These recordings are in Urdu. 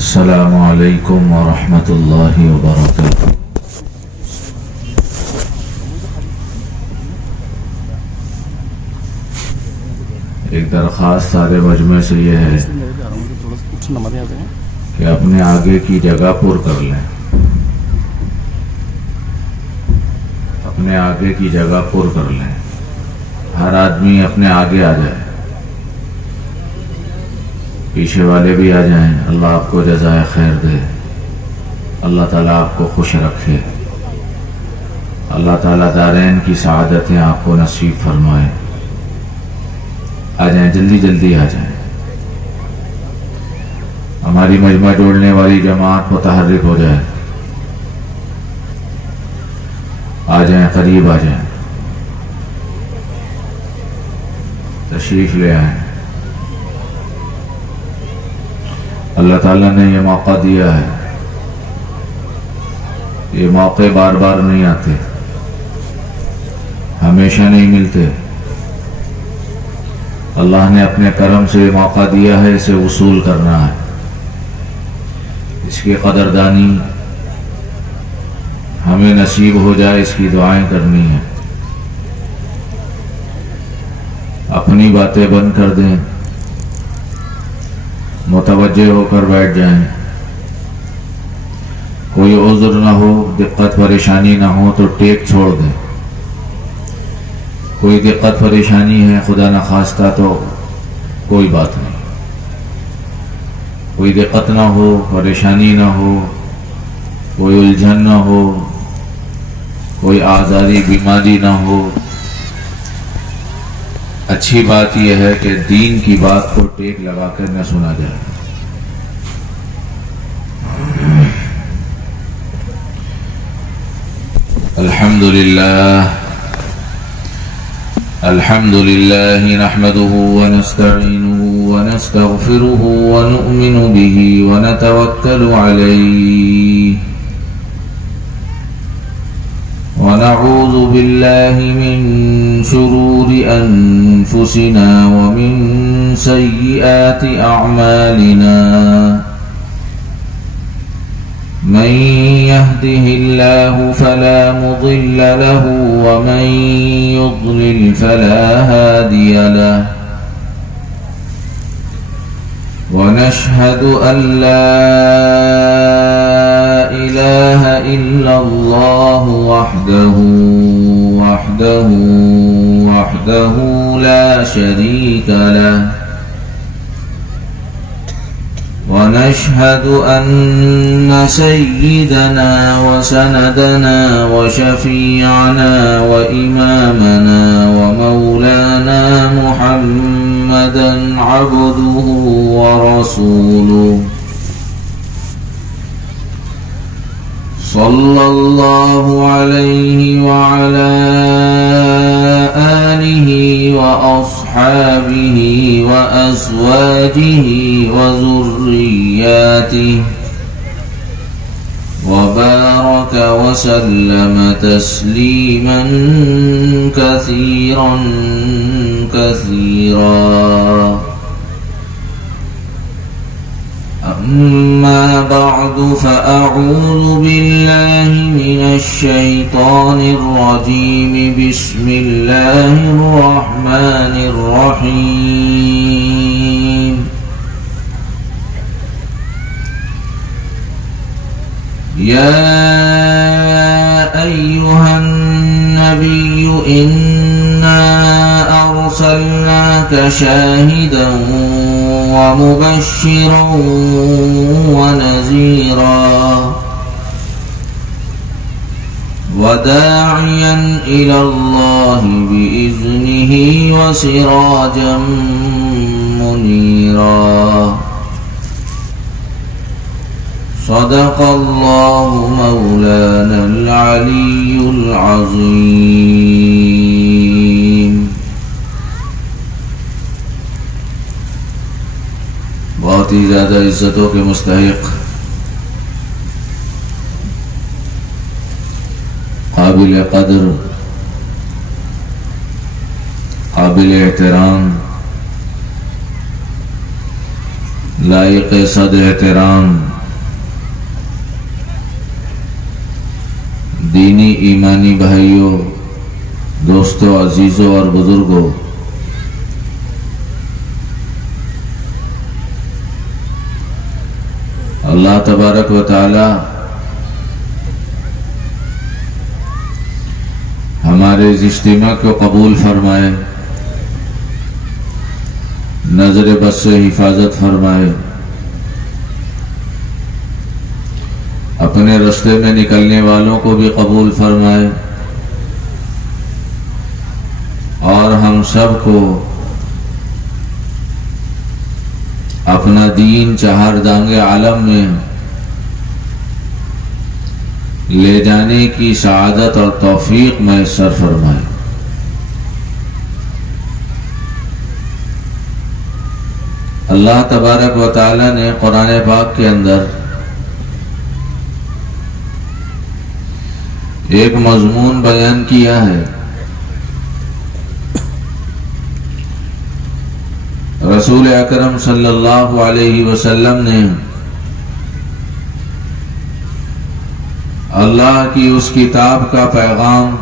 السلام علیکم ورحمۃ اللہ وبرکاتہ۔ ایک درخواست سارے مجمع سے یہ ہے کہ اپنے آگے کی جگہ پر کر لیں، اپنے آگے کی جگہ پر کر لیں، ہر آدمی اپنے آگے آ جائے، پیچھے والے بھی آ جائیں۔ اللہ آپ کو جزائے خیر دے، اللہ تعالیٰ آپ کو خوش رکھے، اللہ تعالیٰ دارین کی سعادتیں آپ کو نصیب فرمائے۔ آ جائیں، جلدی جلدی آ جائیں۔ ہماری مجمع جوڑنے والی جماعت متحرک ہو جائے، آ جائیں، قریب آ جائیں، تشریف لے آئیں۔ اللہ تعالیٰ نے یہ موقع دیا ہے، یہ موقع بار بار نہیں آتے، ہمیشہ نہیں ملتے۔ اللہ نے اپنے کرم سے یہ موقع دیا ہے، اسے وصول کرنا ہے، اس کی قدردانی ہمیں نصیب ہو جائے، اس کی دعائیں کرنی ہیں۔ اپنی باتیں بند کر دیں، متوجہ ہو کر بیٹھ جائیں۔ کوئی عذر نہ ہو، دقت پریشانی نہ ہو تو ٹیک چھوڑ دیں۔ کوئی دقت پریشانی ہے خدا نخواستہ تو کوئی بات نہیں، کوئی دقت نہ ہو، پریشانی نہ ہو، کوئی الجھن نہ ہو، کوئی آزاری بیماری نہ ہو۔ اچھی بات یہ ہے کہ دین کی بات کو ٹیک لگا کر نہ سنا جائے۔ الحمد لله نحمده ونستعينه ونستغفره ونؤمن به ونتوكل عليه ونعوذ بالله من شرور أنفسنا ومن سيئات أعمالنا، من يهده الله فلا مضل له ومن يضلل فلا هادي له، ونشهد أن لا إله إلا الله وحده لا شريك له، ونشهد أن سيدنا وسندنا وشفيعنا وإمامنا ومولانا محمدا عبده ورسوله، صلى الله عليه وعلى آله وأصحابه وأزواجه وذرياته وبارك وسلم تسليما كثيرا كثيرا. أما بعد، فأعوذ بالله من الشيطان الرجيم. بسم الله الرحمن الرحيم. يا أيها النبي إنا أرسلناك شاهدا ومبشرا ونذيرا وداعيا إلى الله بإذنه وسراجا منيرا. صدق الله مولانا العلي العظيم. بہت ہی زیادہ عزتوں کے مستحق، قابل قدر، قابل احترام، لائق صد احترام دینی ایمانی بھائیوں، دوستوں، عزیزوں اور بزرگوں، اللہ تبارک و تعالی ہمارے اس اجتماع کو قبول فرمائے، نظر بد سے حفاظت فرمائے، اپنے راستے میں نکلنے والوں کو بھی قبول فرمائے، اور ہم سب کو اپنا دین چہار دانگ عالم میں لے جانے کی سعادت اور توفیق میسر فرمائے۔ اللہ تبارک و تعالی نے قرآن پاک کے اندر ایک مضمون بیان کیا ہے۔ رسول اکرم صلی اللہ علیہ وسلم نے اللہ کی اس کتاب کا پیغام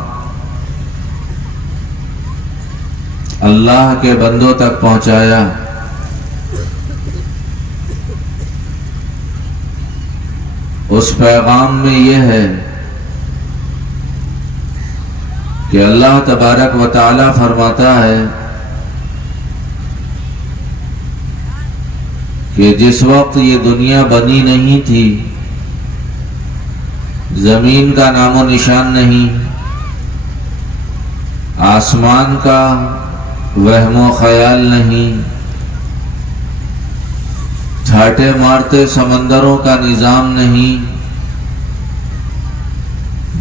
اللہ کے بندوں تک پہنچایا۔ اس پیغام میں یہ ہے کہ اللہ تبارک و تعالی فرماتا ہے کہ جس وقت یہ دنیا بنی نہیں تھی، زمین کا نام و نشان نہیں، آسمان کا وہم و خیال نہیں، چھاٹے مارتے سمندروں کا نظام نہیں،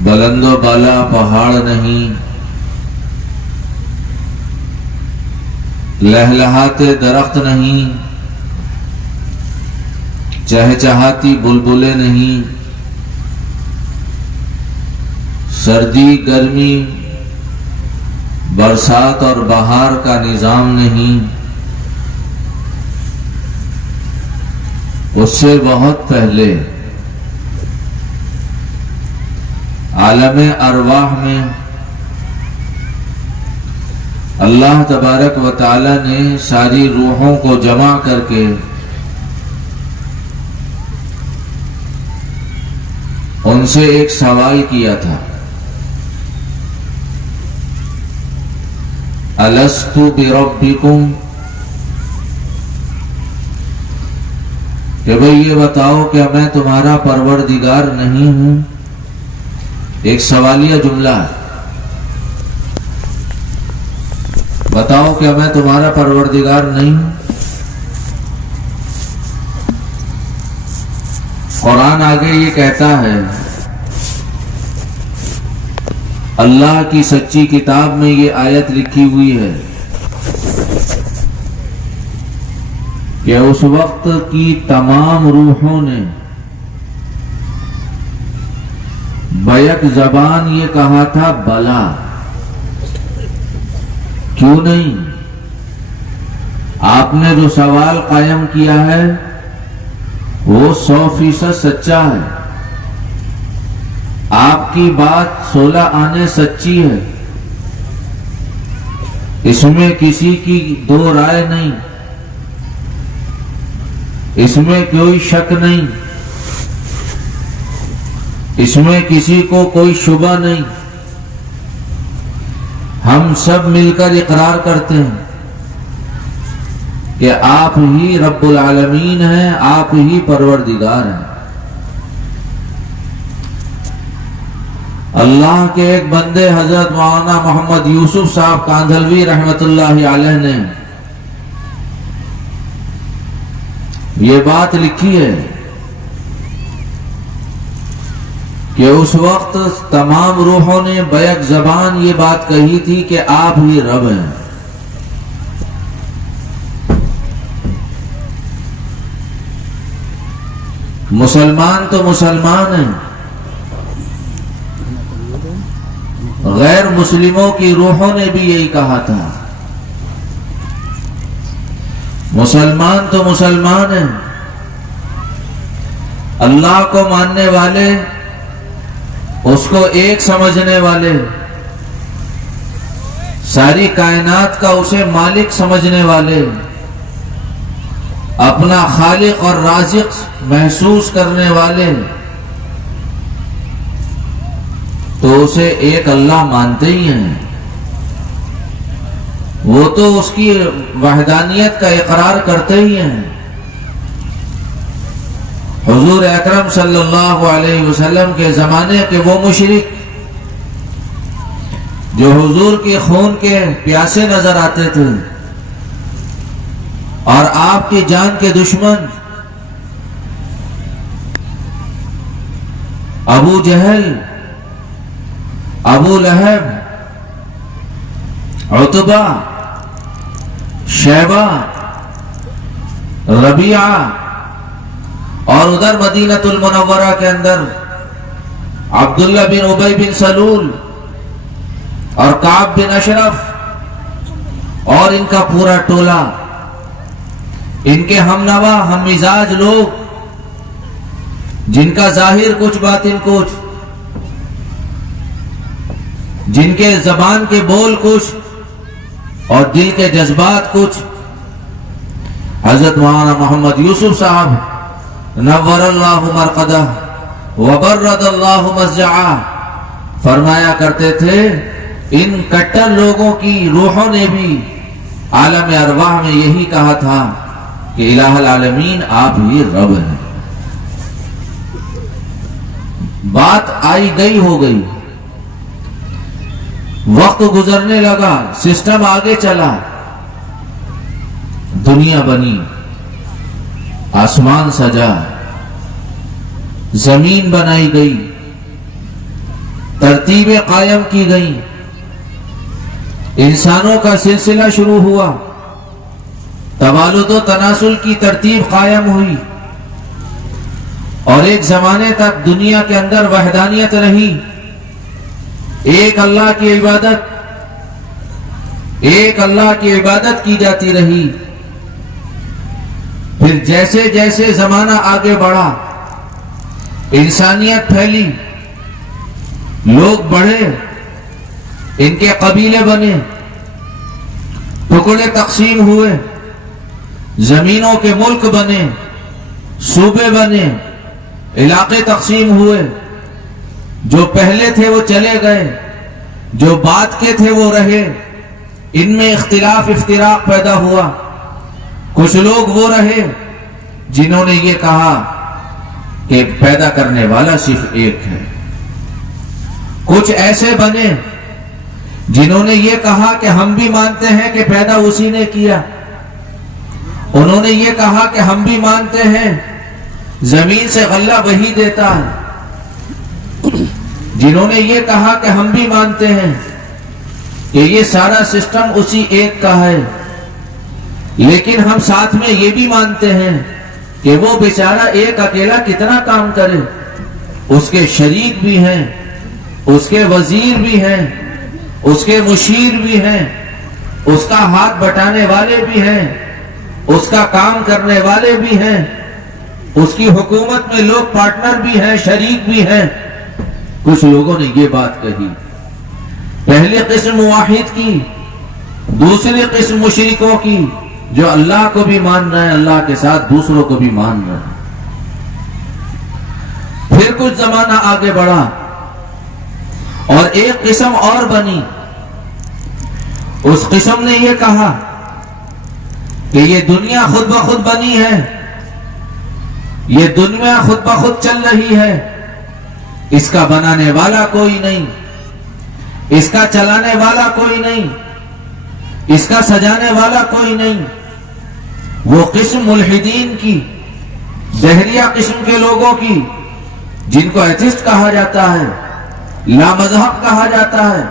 بلند و بالا پہاڑ نہیں، لہلہاتے درخت نہیں، چہچہاتی بلبلیں نہیں، سردی گرمی برسات اور بہار کا نظام نہیں۔ اس سے بہت پہلے عالم ارواح میں اللہ تبارک و تعالی نے ساری روحوں کو جمع کر کے ان سے ایک سوال کیا تھا، الست بربکم، کہ بھئی یہ بتاؤ کہ میں تمہارا پروردگار نہیں ہوں؟ ایک سوالیہ جملہ ہے، بتاؤ کہ میں تمہارا پروردگار نہیں ہوں؟ قرآن آگے یہ کہتا ہے، اللہ کی سچی کتاب میں یہ آیت لکھی ہوئی ہے کہ اس وقت کی تمام روحوں نے بیک زبان یہ کہا تھا، بلا، کیوں نہیں؟ آپ نے جو سوال قائم کیا ہے وہ 100% سچا ہے، آپ کی بات 16 آنے سچی ہے، اس میں کسی کی دو رائے نہیں، اس میں کوئی شک نہیں، اس میں کسی کو کوئی شبہ نہیں۔ ہم سب مل کر اقرار کرتے ہیں کہ آپ ہی رب العالمین ہیں، آپ ہی پروردگار ہیں۔ اللہ کے ایک بندے حضرت مولانا محمد یوسف صاحب کاندھلوی رحمت اللہ علیہ نے یہ بات لکھی ہے کہ اس وقت تمام روحوں نے بیک زبان یہ بات کہی تھی کہ آپ ہی رب ہیں۔ مسلمان تو مسلمان ہیں، غیر مسلموں کی روحوں نے بھی یہی کہا تھا، مسلمان تو مسلمان ہیں، اللہ کو ماننے والے اس کو ایک سمجھنے والے، ساری کائنات کا اسے مالک سمجھنے والے، اپنا خالق اور رازق محسوس کرنے والے، تو اسے ایک اللہ مانتے ہی ہیں. وہ تو اس کی وحدانیت کا اقرار کرتے ہی ہیں. حضور اکرم صلی اللہ علیہ وسلم کے زمانے کے وہ مشرک جو حضور کے خون کے پیاسے نظر آتے تھے اور آپ کی جان کے دشمن ابو جہل، ابو لہب، عتبہ، شیبہ، ربیعہ، اور ادھر مدینہ المنورہ کے اندر عبداللہ بن ابی بن سلول اور کعب بن اشرف اور ان کا پورا ٹولہ، ان کے ہم نوا ہم مزاج لوگ، جن کا ظاہر کچھ باطن کچھ، جن کے زبان کے بول کچھ اور دل کے جذبات کچھ. حضرت مولانا محمد یوسف صاحب نور اللہ مرقدہ وبرد اللہ مسجعہ فرمایا کرتے تھے، ان کٹر لوگوں کی روحوں نے بھی عالم ارواح میں یہی کہا تھا کہ الہ العالمین آپ ہی رب ہیں. بات آئی گئی ہو گئی، وقت گزرنے لگا، سسٹم آگے چلا، دنیا بنی، آسمان سجا، زمین بنائی گئی، ترتیبیں قائم کی گئیں، انسانوں کا سلسلہ شروع ہوا، تولد و تناسل کی ترتیب قائم ہوئی، اور ایک زمانے تک دنیا کے اندر وحدانیت رہی، ایک اللہ کی عبادت، ایک اللہ کی عبادت کی جاتی رہی. پھر جیسے جیسے زمانہ آگے بڑھا، انسانیت پھیلی، لوگ بڑھے، ان کے قبیلے بنے، ٹکڑے تقسیم ہوئے، زمینوں کے ملک بنے، صوبے بنے، علاقے تقسیم ہوئے. جو پہلے تھے وہ چلے گئے، جو بعد کے تھے وہ رہے، ان میں اختلاف افتراق پیدا ہوا. کچھ لوگ وہ رہے جنہوں نے یہ کہا کہ پیدا کرنے والا صرف ایک ہے. کچھ ایسے بنے جنہوں نے یہ کہا کہ ہم بھی مانتے ہیں کہ پیدا اسی نے کیا. انہوں نے یہ کہا کہ ہم بھی مانتے ہیں زمین سے غلہ وہی دیتا ہے. جنہوں نے یہ کہا کہ ہم بھی مانتے ہیں کہ یہ سارا سسٹم اسی ایک کا ہے، لیکن ہم ساتھ میں یہ بھی مانتے ہیں کہ وہ بیچارہ ایک اکیلا کتنا کام کرے، اس کے شریک بھی ہیں، اس کے وزیر بھی ہیں، اس کے مشیر بھی ہیں، اس کا ہاتھ بٹانے والے بھی ہیں، اس کا کام کرنے والے بھی ہیں، اس کی حکومت میں لوگ پارٹنر بھی ہیں، شریک بھی ہیں. کچھ لوگوں نے یہ بات کہی. پہلی قسم واحد کی، دوسری قسم مشرکوں کی جو اللہ کو بھی مان رہے ہیں، اللہ کے ساتھ دوسروں کو بھی مان رہے ہیں. پھر کچھ زمانہ آگے بڑھا اور ایک قسم اور بنی. اس قسم نے یہ کہا کہ یہ دنیا خود بخود بنی ہے، یہ دنیا خود بخود چل رہی ہے، اس کا بنانے والا کوئی نہیں، اس کا چلانے والا کوئی نہیں، اس کا سجانے والا کوئی نہیں. وہ قسم ملحدین کی، دہریہ قسم کے لوگوں کی، جن کو ایتھسٹ کہا جاتا ہے، لا مذہب کہا جاتا ہے،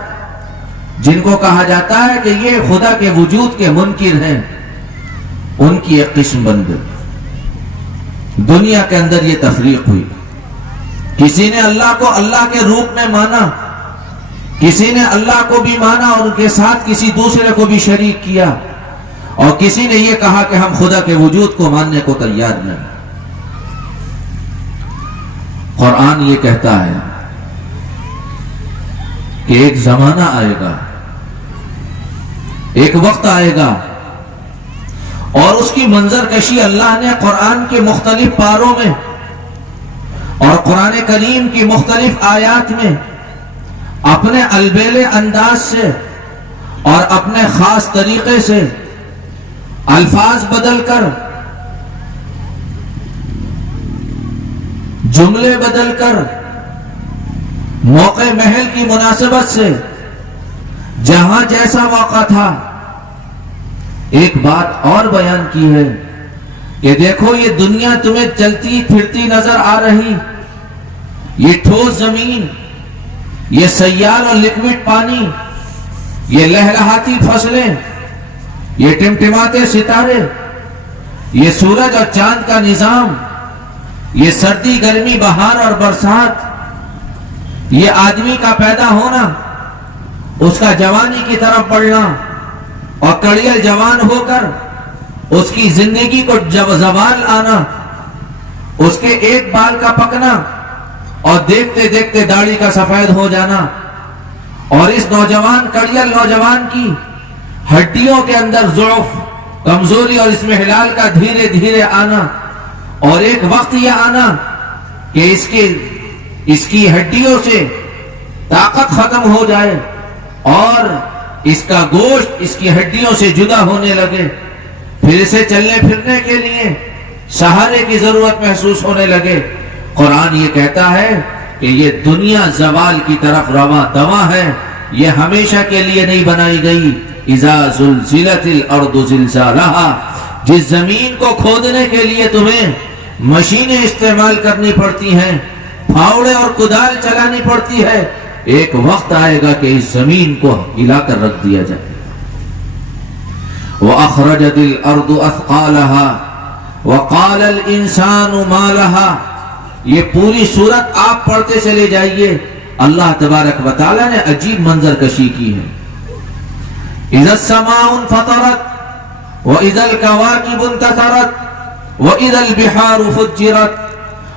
جن کو کہا جاتا ہے کہ یہ خدا کے وجود کے منکر ہیں، ان کی ایک قسم بن گئی. دنیا کے اندر یہ تفریق ہوئی. کسی نے اللہ کو اللہ کے روپ میں مانا، کسی نے اللہ کو بھی مانا اور ان کے ساتھ کسی دوسرے کو بھی شریک کیا، اور کسی نے یہ کہا کہ ہم خدا کے وجود کو ماننے کو تیار نہیں. قرآن یہ کہتا ہے کہ ایک زمانہ آئے گا، ایک وقت آئے گا، اور اس کی منظر کشی اللہ نے قرآن کے مختلف پاروں میں اور قرآن کریم کی مختلف آیات میں اپنے البیل انداز سے اور اپنے خاص طریقے سے الفاظ بدل کر، جملے بدل کر، موقع محل کی مناسبت سے جہاں جیسا موقع تھا ایک بات اور بیان کی ہے کہ دیکھو یہ دنیا تمہیں چلتی پھرتی نظر آ رہی، یہ ٹھوس زمین، یہ سیال اور لکوڈ پانی، یہ لہلہاتی فصلیں، یہ ٹمٹماتے ستارے، یہ سورج اور چاند کا نظام، یہ سردی گرمی بہار اور برسات، یہ آدمی کا پیدا ہونا، اس کا جوانی کی طرف بڑھنا اور کڑیل جوان ہو کر اس کی زندگی کو جب زوال آنا، اس کے ایک بال کا پکنا اور دیکھتے دیکھتے داڑھی کا سفید ہو جانا، اور اس نوجوان کڑیل نوجوان کی ہڈیوں کے اندر ضعف، کمزوری اور اس میں ہلال کا دھیرے دھیرے آنا، اور ایک وقت یہ آنا کہ اس کی ہڈیوں سے طاقت ختم ہو جائے اور اس کا گوشت اس کی ہڈیوں سے جدا ہونے لگے، پھر اسے چلنے پھرنے کے لیے سہارے کی ضرورت محسوس ہونے لگے۔ قرآن یہ کہتا ہے کہ یہ دنیا زوال کی طرف رواں دواں ہے، یہ ہمیشہ کے لیے نہیں بنائی گئی۔ اذا زلزلت الارض زلزالہا، جس زمین کو کھودنے کے لیے تمہیں مشینیں استعمال کرنی پڑتی ہیں، پھاوڑے اور کدال چلانی پڑتی ہے، ایک وقت آئے گا کہ اس زمین کو ہلا کر رکھ دیا جائے۔ وَأَخْرَجَتِ الْأَرْضُ أَثْقَالَهَا وَقَالَ الْإِنسَانُ مَا لَهَا، یہ پوری صورت آپ پڑھتے چلے جائیے، اللہ تبارک و تعالیٰ نے عجیب منظر کشی کی ہے۔ اِذَا السَّمَاءُ انْفَطَرَتْ وَإِذَا الْكَوَاكِبُ انْتَثَرَتْ وَإِذَا الْبِحَارُ فُجِّرَتْ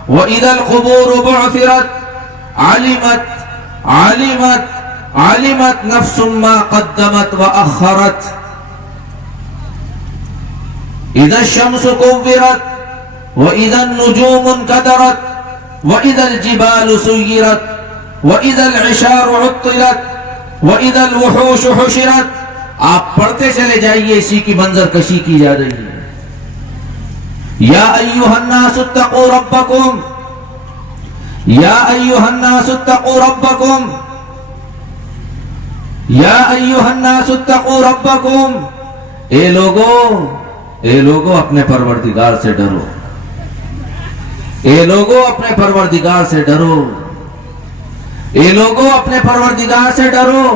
وَإِذَا الْقُبُورُ بُعْثِرَتْ عَلِمَتْ نَفْسٌ مَّا قَدَّمَتْ وَأَخَّرَتْ اِذَا الشَّمْسُ كُوِّرَتْ وَإِذَا النُّجُومُ انْكَدَرَتْ وَإِذَا الْجِبَالُ سُيِّرَتْ وَإِذَا الْعِشَارُ عُطِّلَتْ وَإِذَا الْوُحُوشُ حُشِرَتْ۔ آپ پڑھتے چلے جائیے، اسی کی منظر کشی کی جا رہی ہے۔ یا ایھا الناس اتقوا ربکم، یا ایھا الناس اتقوا ربکم، یا ایھا الناس اتقوا ربکم، اے لوگو اپنے پروردگار سے ڈرو، اے لوگو اپنے پروردگار سے ڈرو، اے لوگو اپنے پروردگار سے ڈرو۔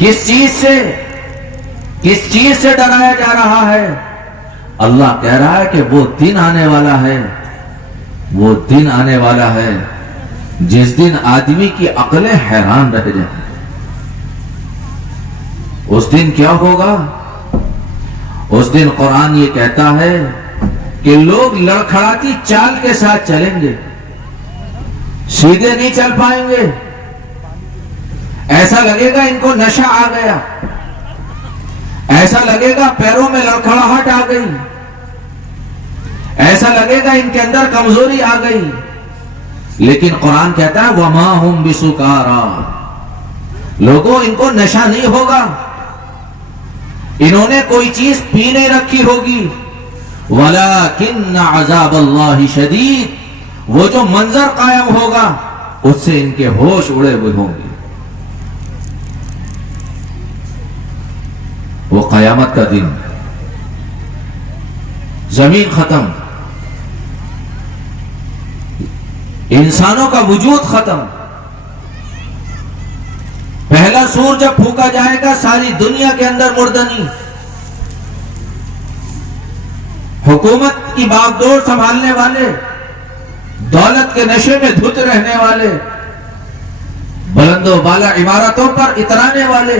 کس چیز سے ڈرایا جا رہا ہے؟ اللہ کہہ رہا ہے کہ وہ دن آنے والا ہے، وہ دن آنے والا ہے جس دن آدمی کی عقلیں حیران رہ جائیں۔ اس دن کیا ہوگا؟ اس دن قرآن یہ کہتا ہے کہ لوگ لڑکھڑاتی چال کے ساتھ چلیں گے، سیدھے نہیں چل پائیں گے، ایسا لگے گا ان کو نشہ آ گیا، ایسا لگے گا پیروں میں لڑکھڑاہٹ آ گئی، ایسا لگے گا ان کے اندر کمزوری آ گئی، لیکن قرآن کہتا ہے وَمَا هُمْ بِسُكَارَىٰ، لوگوں ان کو نشہ نہیں ہوگا، انہوں نے کوئی چیز پی نہیں رکھی ہوگی، وَلَٰكِنَّ عَذَابَ اللَّهِ شَدِيدٌ، وہ جو منظر قائم ہوگا اس سے ان کے ہوش اڑے ہوئے ہوں گے۔ وہ قیامت کا دن، زمین ختم، انسانوں کا وجود ختم، پہلا سور جب پھونکا جائے گا ساری دنیا کے اندر مردنی، حکومت کی باغ ڈور سنبھالنے والے، دولت کے نشے میں دھت رہنے والے، بلند و بالا عمارتوں پر اترانے والے،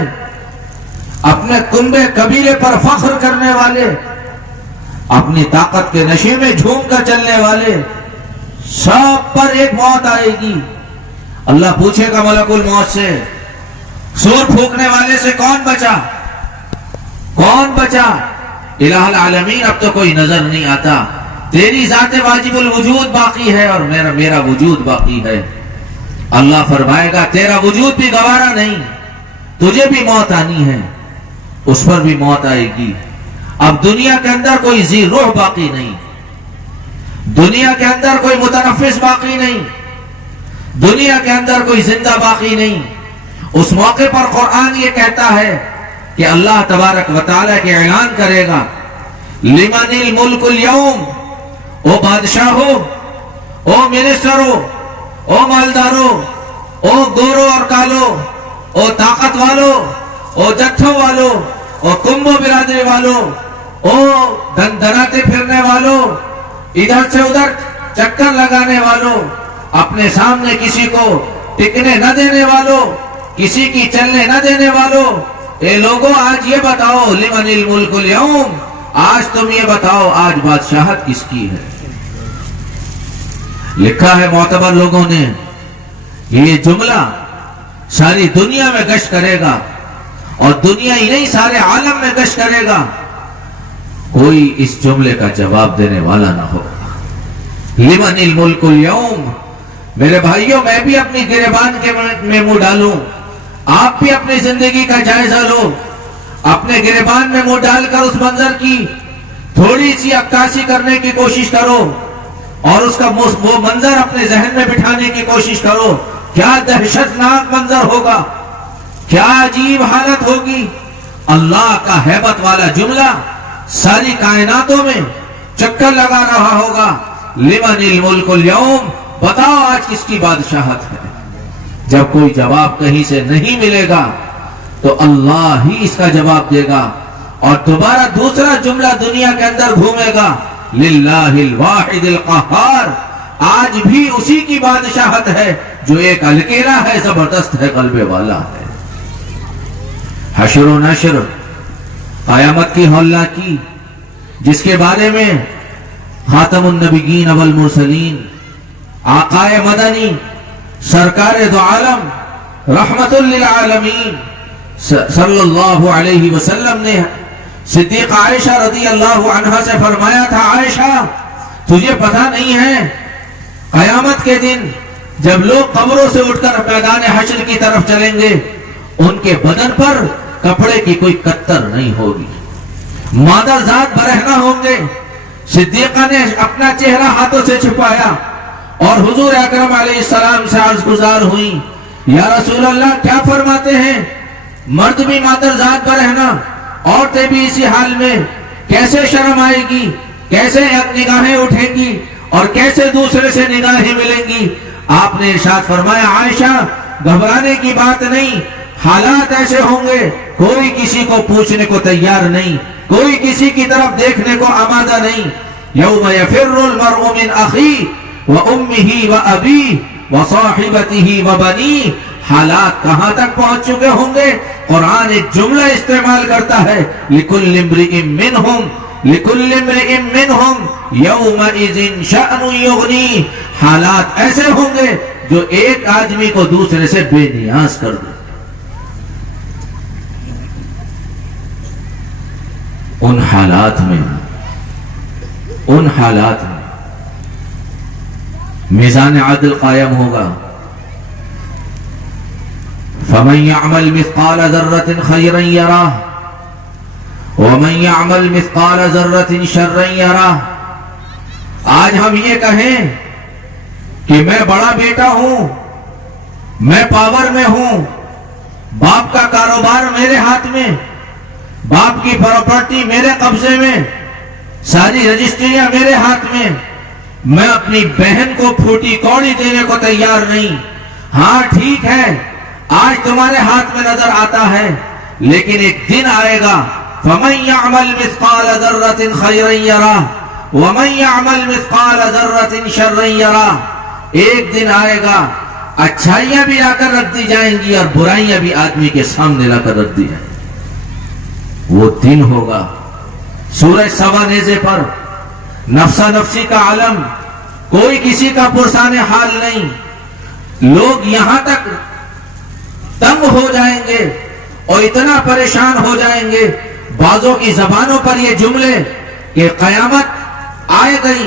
اپنے کنبے قبیلے پر فخر کرنے والے، اپنی طاقت کے نشے میں جھوم کر چلنے والے، سب پر ایک موت آئے گی، اللہ پوچھے گا ملکul موت سے سور پھونکنے والے سے کون بچا؟ کون بچا؟ الہ العالمین اب تو کوئی نظر نہیں آتا، تیری ذات واجب الوجود باقی ہے اور میرا وجود باقی ہے۔ اللہ فرمائے گا تیرا وجود بھی گوارا نہیں، تجھے بھی موت آنی ہے، اس پر بھی موت آئے گی۔ اب دنیا کے اندر کوئی ذی روح باقی نہیں، دنیا کے اندر کوئی متنفس باقی نہیں، دنیا کے اندر کوئی زندہ باقی نہیں۔ اس موقع پر قرآن یہ کہتا ہے کہ اللہ تبارک و تعالیٰ کے اعلان کرے گا لمن الملک اليوم، او بادشاہو، او منسٹرو، او مالدارو، او گورو اور کالو، او طاقت والو، او جتھوں والو، او کنبو برادری والو، او دناتے پھرنے والو، ادھر سے ادھر چکر لگانے والو، اپنے سامنے کسی کو ٹکنے نہ دینے والو، کسی کی چلنے نہ دینے والو، اے لوگوں آج یہ بتاؤ لمن الملک اليوم، آج تم یہ بتاؤ آج بادشاہت کس کی ہے؟ لکھا ہے معتبر لوگوں نے یہ جملہ ساری دنیا میں گشت کرے گا، اور دنیا ہی نہیں سارے عالم میں گشت کرے گا، کوئی اس جملے کا جواب دینے والا نہ ہوگا۔ لمن الملک اليوم، میرے بھائیوں میں بھی اپنی گریبان میں منہ ڈالوں، آپ بھی اپنی زندگی کا جائزہ لو، اپنے گریبان میں منہ ڈال کر اس منظر کی تھوڑی سی عکاسی کرنے کی کوشش کرو، اور اس کا وہ منظر اپنے ذہن میں بٹھانے کی کوشش کرو۔ کیا دہشتناک منظر ہوگا، کیا عجیب حالت ہوگی۔ اللہ کا ہیبت والا جملہ ساری کائناتوں میں چکر لگا رہا ہوگا، لمن الملک اليوم، بتاؤ آج کس کی بادشاہت ہے۔ جب کوئی جواب کہیں سے نہیں ملے گا تو اللہ ہی اس کا جواب دے گا، اور دوبارہ دوسرا جملہ دنیا کے اندر گھومے گا، للہ الواحد القہار، آج بھی اسی کی بادشاہت ہے جو ایک اکیلا ہے، زبردست ہے، غلبے والا ہے۔ حشر و نشر، قیامت کی ہولنا کی، جس کے بارے میں خاتم النبیین والمرسلین آقائے مدنی سرکار دو عالم رحمت للعالمین صلی اللہ علیہ وسلم نے صدیق عائشہ رضی اللہ عنہا سے فرمایا تھا، عائشہ تجھے پتہ نہیں ہے قیامت کے دن جب لوگ قبروں سے اٹھ کر میدان حشر کی طرف چلیں گے، ان کے بدن پر کپڑے کی کوئی قطر نہیں ہوگی، مادر ذات برہنہ ہوں گے۔ صدیقہ نے اپنا چہرہ ہاتھوں سے چھپایا اور حضور اکرم علیہ السلام سے عرض گزار ہوئی، یا رسول اللہ کیا فرماتے ہیں؟ مرد بھی مادر ذات برہنہ، عورتیں بھی اسی حال میں، کیسے شرم آئے گی، کیسے نگاہیں اٹھیں گی اور کیسے دوسرے سے نگاہیں ملیں گی؟ آپ نے ارشاد فرمایا، عائشہ گھبرانے کی بات نہیں، حالات ایسے ہوں گے کوئی کسی کو پوچھنے کو تیار نہیں، کوئی کسی کی طرف دیکھنے کو آمادہ نہیں۔ یوم یفر المرء من اخیہ وامہ وابیہ وصاحبتہ وبنیہ، حالات کہاں تک پہنچ چکے ہوں گے؟ قرآن ایک جملہ استعمال کرتا ہے، لکل امرئ منہم یومئذ شأن یغنیہ، حالات ایسے ہوں گے جو ایک آدمی کو دوسرے سے بے نیاز کر دے۔ ان حالات میں میزان عدل قائم ہوگا، فمن يعمل مثقال ذرة خيرا يراه ومن يعمل مثقال ذرة شرا يراه۔ آج ہم یہ کہیں کہ میں بڑا بیٹا ہوں، میں پاور میں ہوں، باپ کا کاروبار میرے ہاتھ میں، باپ کی پراپرٹی میرے قبضے میں، ساری رجسٹریاں میرے ہاتھ میں اپنی بہن کو پھوٹی کوڑی دینے کو تیار نہیں۔ ہاں ٹھیک ہے آج تمہارے ہاتھ میں نظر آتا ہے، لیکن ایک دن آئے گا، فَمَن يَعْمَلْ مِثْقَالَ ذَرَّةٍ خَيْرًا يَرَهُ وَمَن يَعْمَلْ مِثْقَالَ ذَرَّةٍ شَرًّا يَرَهُ۔ ایک دن آئے گا اچھائیاں بھی آ کر رکھ دی جائیں گی اور برائیاں بھی آدمی کے سامنے لا کر رکھ دی جائیں گی۔ وہ دن ہوگا، سورج سوا نیزے پر، نفسا نفسی کا عالم، کوئی کسی کا پرسان حال نہیں، لوگ یہاں تک تنگ ہو جائیں گے اور اتنا پریشان ہو جائیں گے بعضوں کی زبانوں پر یہ جملے کہ قیامت آئے گئی،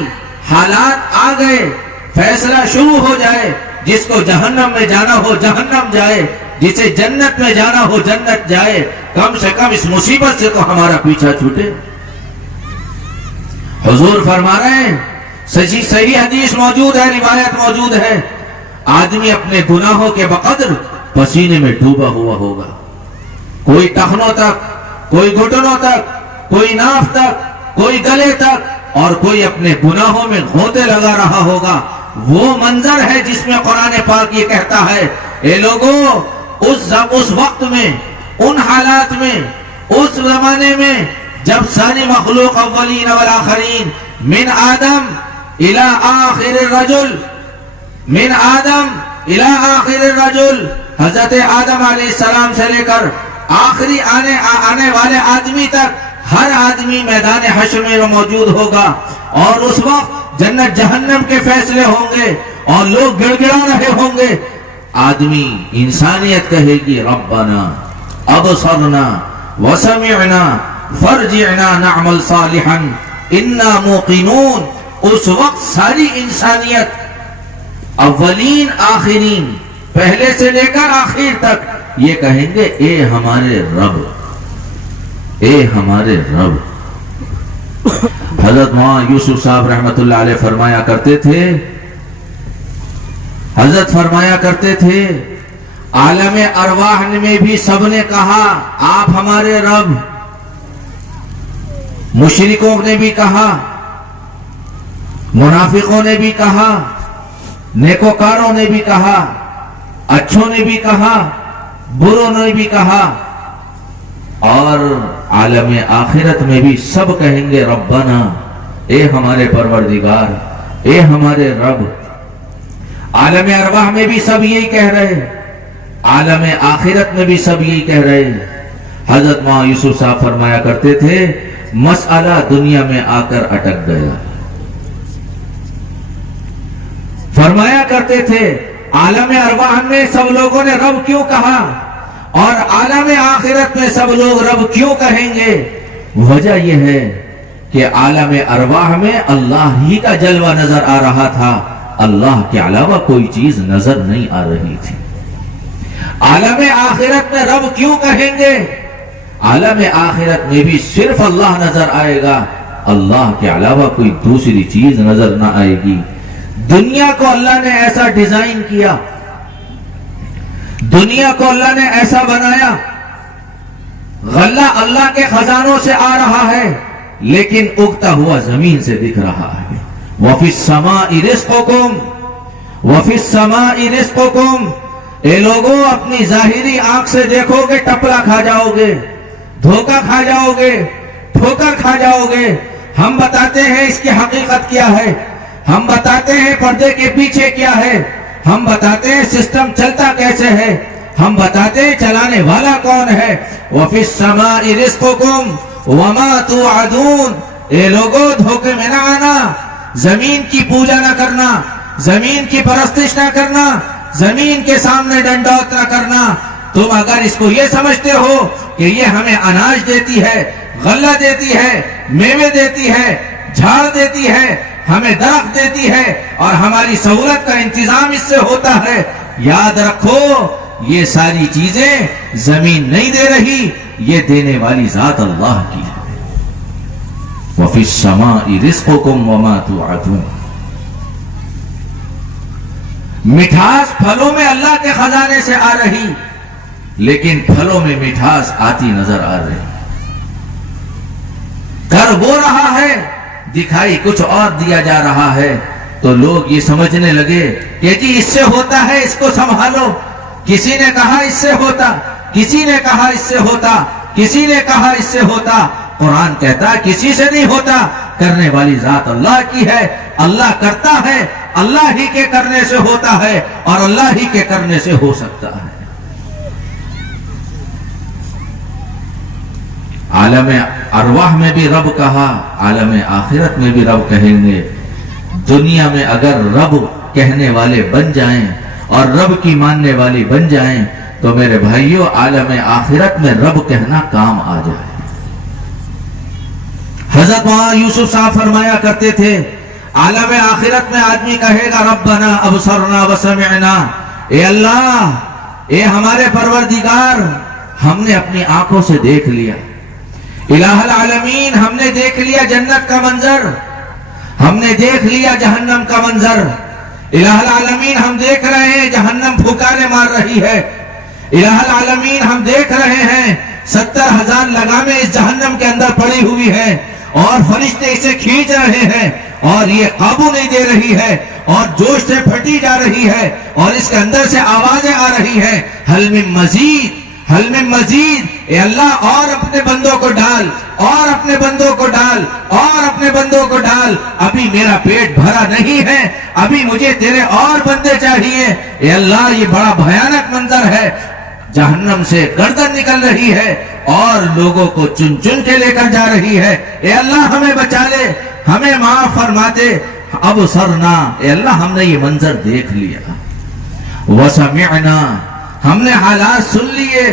حالات آ گئے، فیصلہ شروع ہو جائے، جس کو جہنم میں جانا ہو جہنم جائے، جسے جنت میں جانا ہو جنت جائے، کم سے کم اس مصیبت سے تو ہمارا پیچھا چھوٹے۔ حضور فرما رہے ہیں، صحیح حدیث موجود ہے، روایت موجود ہے، آدمی اپنے گناہوں کے بقدر پسینے میں ڈوبا ہوا ہوگا، کوئی ٹخنوں تک، کوئی گھٹنوں تک، کوئی ناف تک، کوئی گلے تک، اور کوئی اپنے گناہوں میں غوطے لگا رہا ہوگا۔ وہ منظر ہے جس میں قرآن پاک یہ کہتا ہے، اے لوگوں، اس وقت میں، ان حالات میں، اس زمانے میں جب ساری مخلوق اولین والآخرین من آدم الى آخر الرجل، من آدم الى آخر الرجل، حضرت آدم علیہ السلام سے لے کر آخری آنے والے آدمی تک ہر آدمی میدان حشر میں موجود ہوگا، اور اس وقت جنت جہنم کے فیصلے ہوں گے اور لوگ گڑ گڑا رہے ہوں گے۔ آدمی، انسانیت کہے گی ربنا ابصرنا وسمعنا فرجعنا نعمل صالحا انا موقنون۔ اس وقت ساری انسانیت، اولین آخرین، پہلے سے لے کر آخر تک یہ کہیں گے، اے ہمارے رب، اے ہمارے رب۔ حضرت مولانا یوسف صاحب رحمت اللہ علیہ فرمایا کرتے تھے، حضرت فرمایا کرتے تھے، عالم ارواح میں بھی سب نے کہا آپ ہمارے رب، مشرکوں نے بھی کہا، منافقوں نے بھی کہا، نیکوکاروں نے بھی کہا، اچھوں نے بھی کہا، بروں نے بھی کہا، اور عالم آخرت میں بھی سب کہیں گے ربنا، اے ہمارے پروردگار، اے ہمارے رب۔ عالم ارواح میں بھی سب یہی کہہ رہے، عالم آخرت میں بھی سب یہی کہہ رہے۔ حضرت مولانا یوسف صاحب فرمایا کرتے تھے، مسئلہ دنیا میں آ کر اٹک گیا۔ فرمایا کرتے تھے، عالم ارواح میں سب لوگوں نے رب کیوں کہا اور عالم آخرت میں سب لوگ رب کیوں کہیں گے؟ وجہ یہ ہے کہ عالم ارواح میں اللہ ہی کا جلوہ نظر آ رہا تھا، اللہ کے علاوہ کوئی چیز نظر نہیں آ رہی تھی۔ عالم آخرت میں رب کیوں کہیں گے؟ عالم آخرت میں بھی صرف اللہ نظر آئے گا، اللہ کے علاوہ کوئی دوسری چیز نظر نہ آئے گی۔ دنیا کو اللہ نے ایسا ڈیزائن کیا، دنیا کو اللہ نے ایسا بنایا، غلہ اللہ کے خزانوں سے آ رہا ہے لیکن اگتا ہوا زمین سے دکھ رہا ہے۔ وَفِي السَّمَاءِ رِزْقُكُمْ وَفِي السَّمَاءِ رِزْقُكُمْ۔ اے لوگوں، اپنی ظاہری آنکھ سے دیکھو گے ٹپلا کھا جاؤ گے، دھوکہ کھا جاؤ گے، ٹھوکر کھا جاؤ گے۔ ہم بتاتے ہیں اس کی حقیقت کیا ہے، ہم بتاتے ہیں پردے کے پیچھے کیا ہے، ہم بتاتے ہیں سسٹم چلتا کیسے ہے، ہم بتاتے ہیں چلانے والا کون ہے۔ وَفِي السَّمَاءِ رِزْقُكُمْ وَمَا تُوعَدُونَ۔ اے لوگوں، دھوکے میں نہ آنا، زمین کی پوجا نہ کرنا، زمین کی پرستش نہ کرنا، زمین کے سامنے ڈنڈوت نہ کرنا۔ تم اگر اس کو یہ سمجھتے ہو کہ یہ ہمیں اناج دیتی ہے، غلہ دیتی ہے، میوے دیتی ہے، جھاڑ دیتی ہے، ہمیں درخت دیتی ہے اور ہماری سہولت کا انتظام اس سے ہوتا ہے، یاد رکھو یہ ساری چیزیں زمین نہیں دے رہی، یہ دینے والی ذات اللہ کی ہے۔ وَفِي السَّمَاءِ رِزْقُكُمْ وَمَا تُوعَدُونَ۔ مٹھاس پھلوں میں اللہ کے خزانے سے آ رہی، لیکن پھلوں میں مٹھاس آتی نظر آ رہی، کر وہ رہا ہے، دکھائی کچھ اور دیا جا رہا ہے، تو لوگ یہ سمجھنے لگے کہ جی اس سے ہوتا ہے، اس کو سنبھالو۔ کسی نے کہا اس سے ہوتا، کسی نے کہا اس سے ہوتا، کسی نے کہا اس سے ہوتا۔ قرآن کہتا ہے کسی سے نہیں ہوتا، کرنے والی ذات اللہ کی ہے، اللہ کرتا ہے، اللہ ہی کے کرنے سے ہوتا ہے اور اللہ ہی کے کرنے سے ہو سکتا ہے۔ عالم ارواح میں بھی رب کہا، عالم آخرت میں بھی رب کہیں گے۔ دنیا میں اگر رب کہنے والے بن جائیں اور رب کی ماننے والی بن جائیں تو میرے بھائیوں عالم آخرت میں رب کہنا کام آ جائے۔ حضرت وہاں یوسف صاحب فرمایا کرتے تھے عالم آخرت میں آدمی کہے گا ربنا ابصرنا وسمعنا، اے اللہ، اے ہمارے پروردگار، ہم نے اپنی آنکھوں سے دیکھ لیا، الہ العالمین، ہم نے دیکھ لیا جنت کا منظر، ہم نے دیکھ لیا جہنم کا منظر، الہ العالمین ہم دیکھ رہے ہیں جہنم پھکارے مار رہی ہے، الہ العالمین ہم دیکھ رہے ہیں 70,000 لگامیں اس جہنم کے اندر پڑی ہوئی ہیں اور فرشتے اسے کھینچ رہے ہیں اور یہ قابو نہیں دے رہی ہے اور جوش سے پھٹی جا رہی ہے اور اس کے اندر سے آوازیں آ رہی ہیں حل من مزید، حل من مزید، اے اللہ اور اپنے بندوں کو ڈال، اور اپنے بندوں کو ڈال، اور اپنے بندوں کو ڈال، ابھی میرا پیٹ بھرا نہیں ہے، ابھی مجھے تیرے اور بندے چاہیے۔ اے اللہ یہ بڑا بھیانک منظر ہے، جہنم سے گردن نکل رہی ہے اور لوگوں کو چن چن کے لے کر جا رہی ہے، اے اللہ ہمیں بچا لے، ہمیں معاف فرما دے۔ اب سرنا، اے اللہ ہم نے یہ منظر دیکھ لیا، وسمعنا، ہم نے حالات سن لیے،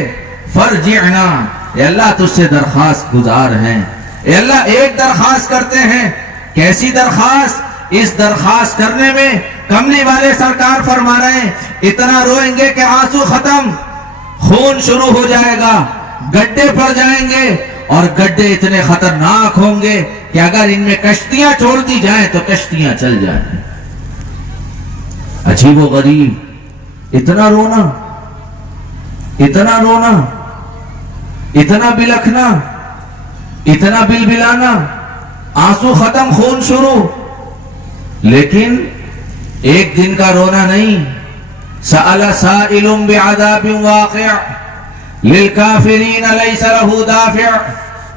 فرجعنا، اے اللہ تجھ سے درخواست گزار ہیں، اے اللہ ایک درخواست کرتے ہیں۔ کیسی درخواست؟ اس درخواست کرنے میں کملی والے سرکار فرما رہے ہیں اتنا روئیں گے کہ آنسو ختم، خون شروع ہو جائے گا، گڈھے پڑ جائیں گے اور گڈھے اتنے خطرناک ہوں گے کہ اگر ان میں کشتیاں چھوڑ دی جائیں تو کشتیاں چل جائیں۔ عجیب و غریب، اتنا رونا، اتنا رونا، اتنا بلکھنا، اتنا بلبلانا، آنسو ختم، خون شروع، لیکن ایک دن کا رونا نہیں۔ سأل سائل بعذاب واقع للکافرین لیس له دافع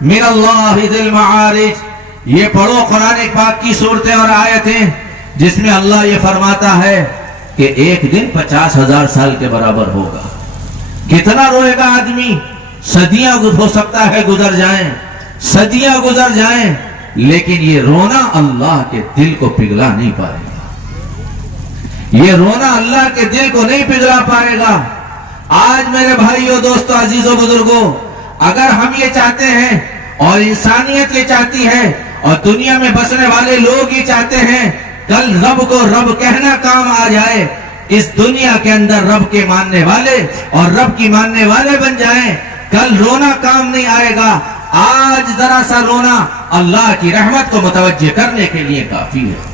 من اللہ ذی المعارج۔ یہ پڑھو قرآن پاک کی صورتیں اور آیتیں جس میں اللہ یہ فرماتا ہے کہ ایک دن 50,000 سال کے برابر ہوگا۔ کتنا روئے گا آدمی؟ صدیاں ہو سکتا ہے گزر جائیں، صدیاں گزر جائیں، لیکن یہ رونا اللہ کے دل کو پگھلا نہیں پائے گا، یہ رونا اللہ کے دل کو نہیں پگھلا پائے گا۔ آج میرے بھائیوں، دوستوں، عزیزوں، بزرگوں، اگر ہم یہ چاہتے ہیں اور انسانیت یہ چاہتی ہے اور دنیا میں بسنے والے لوگ یہ چاہتے ہیں کل رب کو رب کہنا کام آ جائے، اس دنیا کے اندر رب کے ماننے والے اور رب کی ماننے والے بن جائیں، کل رونا کام نہیں آئے گا۔ آج ذرا سا رونا اللہ کی رحمت کو متوجہ کرنے کے لیے کافی ہے۔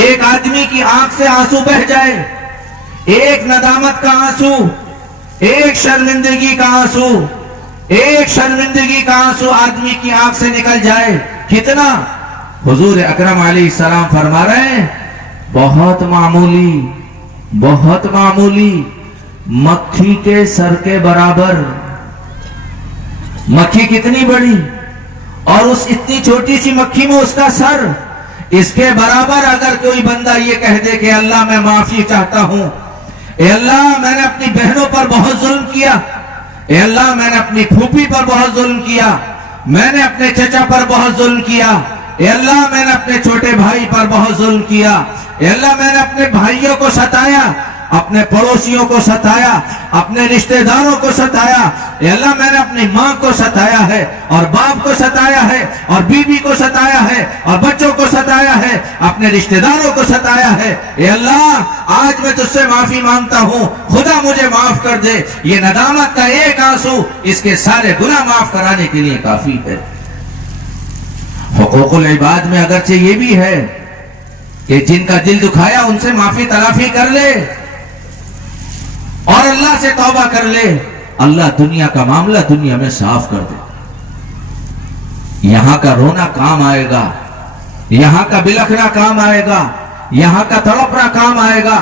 ایک آدمی کی آنکھ سے آنسو بہ جائے، ایک ندامت کا آنسو، ایک شرمندگی کا آنسو، ایک شرمندگی کا آنسو آدمی کی آنکھ سے نکل جائے، کتنا؟ حضور اکرم علیہ السلام فرما رہے ہیں بہت معمولی، بہت معمولی، مکھی کے سر کے برابر۔ مکھی کتنی بڑی اور اس اتنی چھوٹی سی مکھی میں اس کا سر، اس کے برابر اگر کوئی بندہ یہ کہہ دے کہ اللہ میں معافی چاہتا ہوں، اے اللہ میں نے اپنی بہنوں پر بہت ظلم کیا، اے اللہ میں نے اپنی پھوپھی پر بہت ظلم کیا، میں نے اپنے چچا پر بہت ظلم کیا، اے اللہ میں نے اپنے چھوٹے بھائی پر بہت ظلم کیا، اے اللہ میں نے اپنے بھائیوں کو ستایا، اپنے پڑوسیوں کو ستایا، اپنے رشتہ داروں کو ستایا، اے اللہ میں نے اپنی ماں کو ستایا ہے اور باپ کو ستایا ہے اور بیوی کو ستایا ہے اور بچوں کو ستایا ہے، اپنے رشتہ داروں کو ستایا ہے، اے اللہ آج میں تجھ سے معافی مانگتا ہوں، خدا مجھے معاف کر دے۔ یہ ندامت کا ایک آنسو اس کے سارے گناہ معاف کرانے کے لیے کافی ہے۔ حقوق العباد میں اگرچہ یہ بھی ہے کہ جن کا دل دکھایا ان سے معافی تلافی کر لے اور اللہ سے توبہ کر لے، اللہ دنیا کا معاملہ دنیا میں صاف کر دے۔ یہاں کا رونا کام آئے گا، یہاں کا بلکنا کام آئے گا، یہاں کا تڑپنا کام آئے گا۔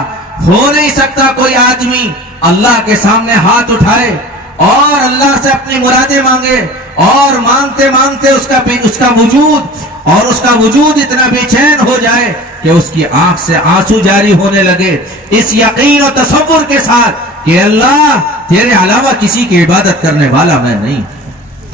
ہو نہیں سکتا کوئی آدمی اللہ کے سامنے ہاتھ اٹھائے اور اللہ سے اپنی مرادیں مانگے اور مانگتے مانگتے اس کا وجود اتنا بے چین ہو جائے کہ اس کی آنکھ سے آنسو جاری ہونے لگے، اس یقین و تصور کے ساتھ کہ اللہ تیرے علاوہ کسی کی عبادت کرنے والا میں نہیں،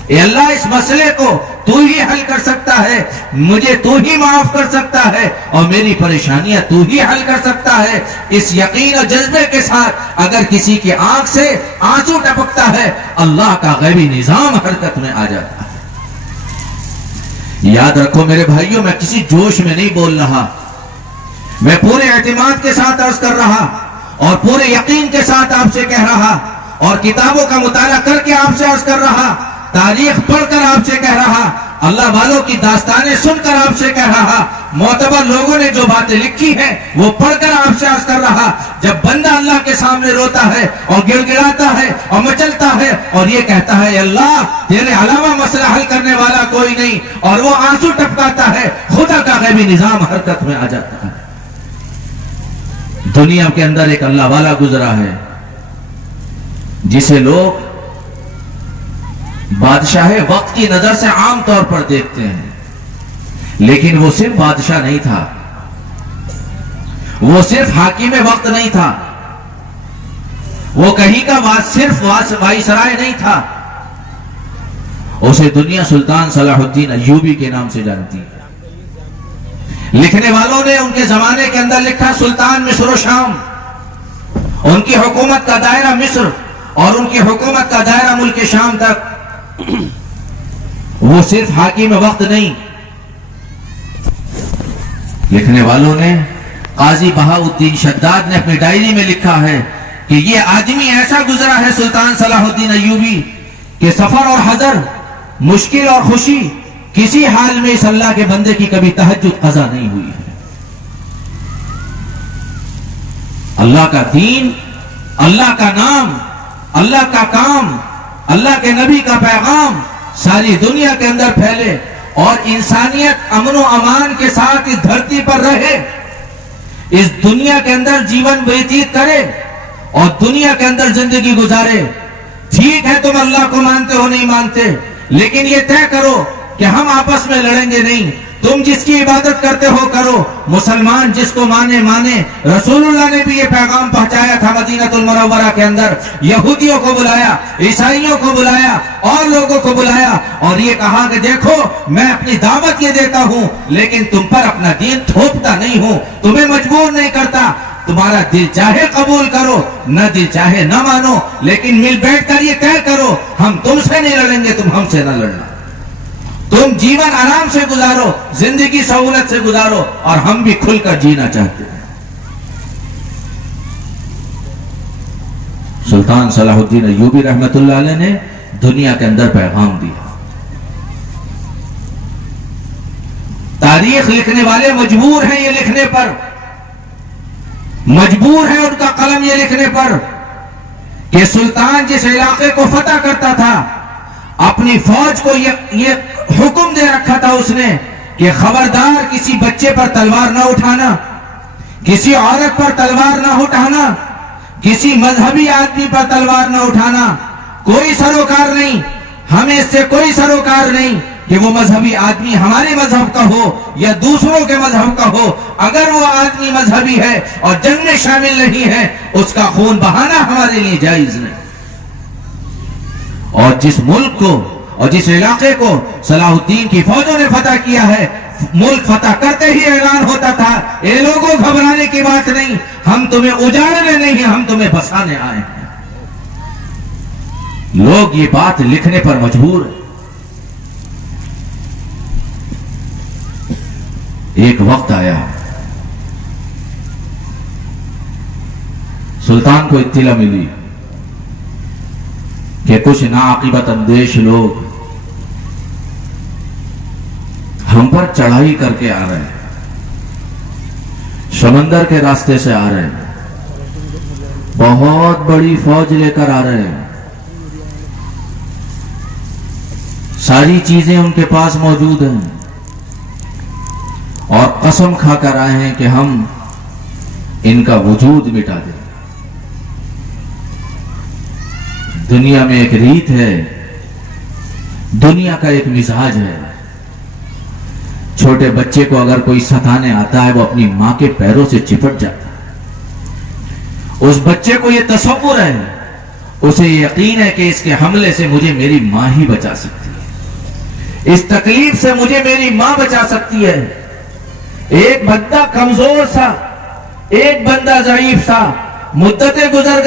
اے اللہ اس مسئلے کو تو ہی حل کر سکتا ہے، مجھے تو ہی معاف کر سکتا ہے اور میری پریشانیاں تو ہی حل کر سکتا ہے۔ اس یقین اور جذبے کے ساتھ اگر کسی کی آنکھ سے آنسو ٹپکتا ہے، اللہ کا غیبی نظام حرکت میں آ جاتا ہے۔ یاد رکھو میرے بھائیوں، میں کسی جوش میں نہیں بول رہا، میں پورے اعتماد کے ساتھ عرض کر رہا اور پورے یقین کے ساتھ آپ سے کہہ رہا اور کتابوں کا مطالعہ کر کے آپ سے عرض کر رہا، تاریخ پڑھ کر آپ سے کہہ رہا، اللہ والوں کی داستانیں سن کر آپ سے کہہ رہا، معتبر لوگوں نے جو باتیں لکھی ہیں وہ پڑھ کر آپ سے عرض کر رہا۔ جب بندہ اللہ کے سامنے روتا ہے اور گڑ گڑاتا ہے اور مچلتا ہے اور یہ کہتا ہے اللہ تیرے علاوہ مسئلہ حل کرنے والا کوئی نہیں، اور وہ آنسو ٹپکاتا ہے، خدا کا غیبی نظام حرکت میں آ جاتا ہے۔ دنیا کے اندر ایک اللہ والا گزرا ہے جسے لوگ بادشاہ وقت کی نظر سے عام طور پر دیکھتے ہیں، لیکن وہ صرف بادشاہ نہیں تھا، وہ صرف حاکم وقت نہیں تھا، وہ کہیں کا صرف وائسرائے نہیں تھا، اسے دنیا سلطان صلاح الدین ایوبی کے نام سے جانتی ہے۔ لکھنے والوں نے ان کے زمانے کے اندر لکھا سلطان مصر و شام، ان کی حکومت کا دائرہ مصر اور ان کی حکومت کا دائرہ ملک شام تک، وہ صرف حاکم وقت نہیں۔ لکھنے والوں نے قاضی بہاؤالدین شداد نے اپنی ڈائری میں لکھا ہے کہ یہ آدمی ایسا گزرا ہے سلطان صلاح الدین ایوبی کہ سفر اور حضر، مشکل اور خوشی، کسی حال میں اس اللہ کے بندے کی کبھی تہجد قضا نہیں ہوئی ہے۔ اللہ کا دین، اللہ کا نام، اللہ کا کام، اللہ کے نبی کا پیغام ساری دنیا کے اندر پھیلے اور انسانیت امن و امان کے ساتھ اس دھرتی پر رہے، اس دنیا کے اندر جیون ویتیت کرے اور دنیا کے اندر زندگی گزارے۔ ٹھیک ہے تم اللہ کو مانتے ہو نہیں مانتے، لیکن یہ طے کرو کہ ہم آپس میں لڑیں گے نہیں، تم جس کی عبادت کرتے ہو کرو، مسلمان جس کو مانے مانے۔ رسول اللہ نے بھی یہ پیغام پہنچایا تھا مدینہ المنورہ کے اندر، یہودیوں کو بلایا، عیسائیوں کو بلایا اور لوگوں کو بلایا اور یہ کہا کہ دیکھو میں اپنی دعوت یہ دیتا ہوں لیکن تم پر اپنا دین تھوپتا نہیں ہوں، تمہیں مجبور نہیں کرتا، تمہارا دل چاہے قبول کرو نہ دل چاہے نہ مانو، لیکن مل بیٹھ کر یہ طے کرو ہم تم سے نہیں لڑیں گے، تم ہم سے نہ لڑنا، تم جیون آرام سے گزارو، زندگی سہولت سے گزارو اور ہم بھی کھل کر جینا چاہتے ہیں۔ سلطان صلاح الدین ایوبی رحمت اللہ علیہ نے دنیا کے اندر پیغام دیا۔ تاریخ لکھنے والے مجبور ہیں یہ لکھنے پر، مجبور ہے ان کا قلم یہ لکھنے پر کہ سلطان جس علاقے کو فتح کرتا تھا اپنی فوج کو یہ حکم دے رکھا تھا اس نے کہ خبردار کسی بچے پر تلوار نہ اٹھانا، کسی عورت پر تلوار نہ اٹھانا، کسی مذہبی آدمی پر تلوار نہ اٹھانا، کوئی سروکار نہیں، ہمیں اس سے کوئی سروکار نہیں کہ وہ مذہبی آدمی ہمارے مذہب کا ہو یا دوسروں کے مذہب کا ہو، اگر وہ آدمی مذہبی ہے اور جنگ میں شامل نہیں ہے اس کا خون بہانا ہمارے لیے جائز نہیں۔ اور جس ملک کو اور جس علاقے کو صلاح الدین کی فوجوں نے فتح کیا ہے، ملک فتح کرتے ہی اعلان ہوتا تھا اے لوگوں گھبرانے کی بات نہیں، ہم تمہیں اجاڑنے نہیں ہم تمہیں بسانے آئے ہیں۔ لوگ یہ بات لکھنے پر مجبور ہیں۔ ایک وقت آیا سلطان کو اطلاع ملی کہ کچھ ناعاقبت اندیش لوگ ہم پر چڑھائی کر کے آ رہے ہیں، سمندر کے راستے سے آ رہے ہیں، بہت بڑی فوج لے کر آ رہے ہیں، ساری چیزیں ان کے پاس موجود ہیں اور قسم کھا کر آئے ہیں کہ ہم ان کا وجود مٹا دیں۔ دنیا میں ایک ریت ہے، دنیا کا ایک مزاج ہے، چھوٹے بچے کو اگر کوئی ستانے آتا ہے وہ اپنی ماں کے پیروں سے چپٹ جاتا ہے۔ اس بچے کو یہ تصور ہے، اسے یہ یقین ہے کہ اس کے حملے سے مجھے میری ماں ہی بچا سکتی ہے۔ اس تکلیف سے مجھے میری ماں بچا سکتی ہے۔ ایک بندہ کمزور تھا، ایک بندہ ضعیف تھا، مدتیں گزر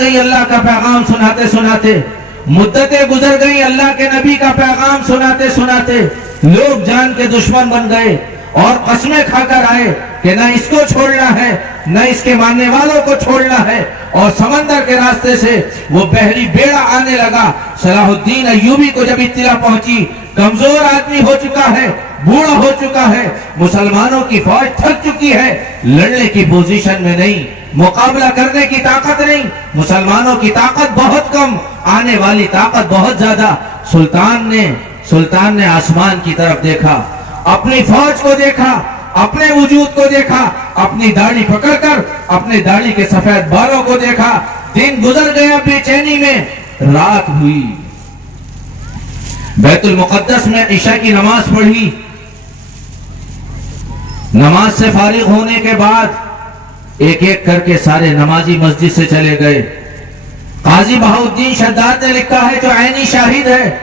گئی اللہ کا پیغام سناتے سناتے، مدتیں گزر گئی اللہ کے نبی کا پیغام سناتے سناتے، لوگ جان کے دشمن بن گئے اور قسمیں کھا کر آئے کہ نہ اس کو چھوڑنا ہے نہ اس کے ماننے والوں کو چھوڑنا ہے، اور سمندر کے راستے سے وہ بحری بیڑا آنے لگا۔ صلاح الدین ایوبی کو جب اطلاع پہنچی، کمزور آدمی ہو چکا ہے، بوڑھا ہو چکا ہے، مسلمانوں کی فوج تھک چکی ہے، لڑنے کی پوزیشن میں نہیں، مقابلہ کرنے کی طاقت نہیں، مسلمانوں کی طاقت بہت کم، آنے والی طاقت بہت زیادہ۔ سلطان نے آسمان کی طرف دیکھا، اپنی فوج کو دیکھا، اپنے وجود کو دیکھا، اپنی داڑھی پکڑ کر اپنے داڑھی کے سفید بالوں کو دیکھا۔ دن گزر گیا بے چینی میں، رات ہوئی، بیت المقدس میں عشاء کی نماز پڑھی۔ نماز سے فارغ ہونے کے بعد ایک ایک کر کے سارے نمازی مسجد سے چلے گئے۔ قاضی بہاؤالدین شداد نے لکھا ہے، جو عینی شاہد ہے،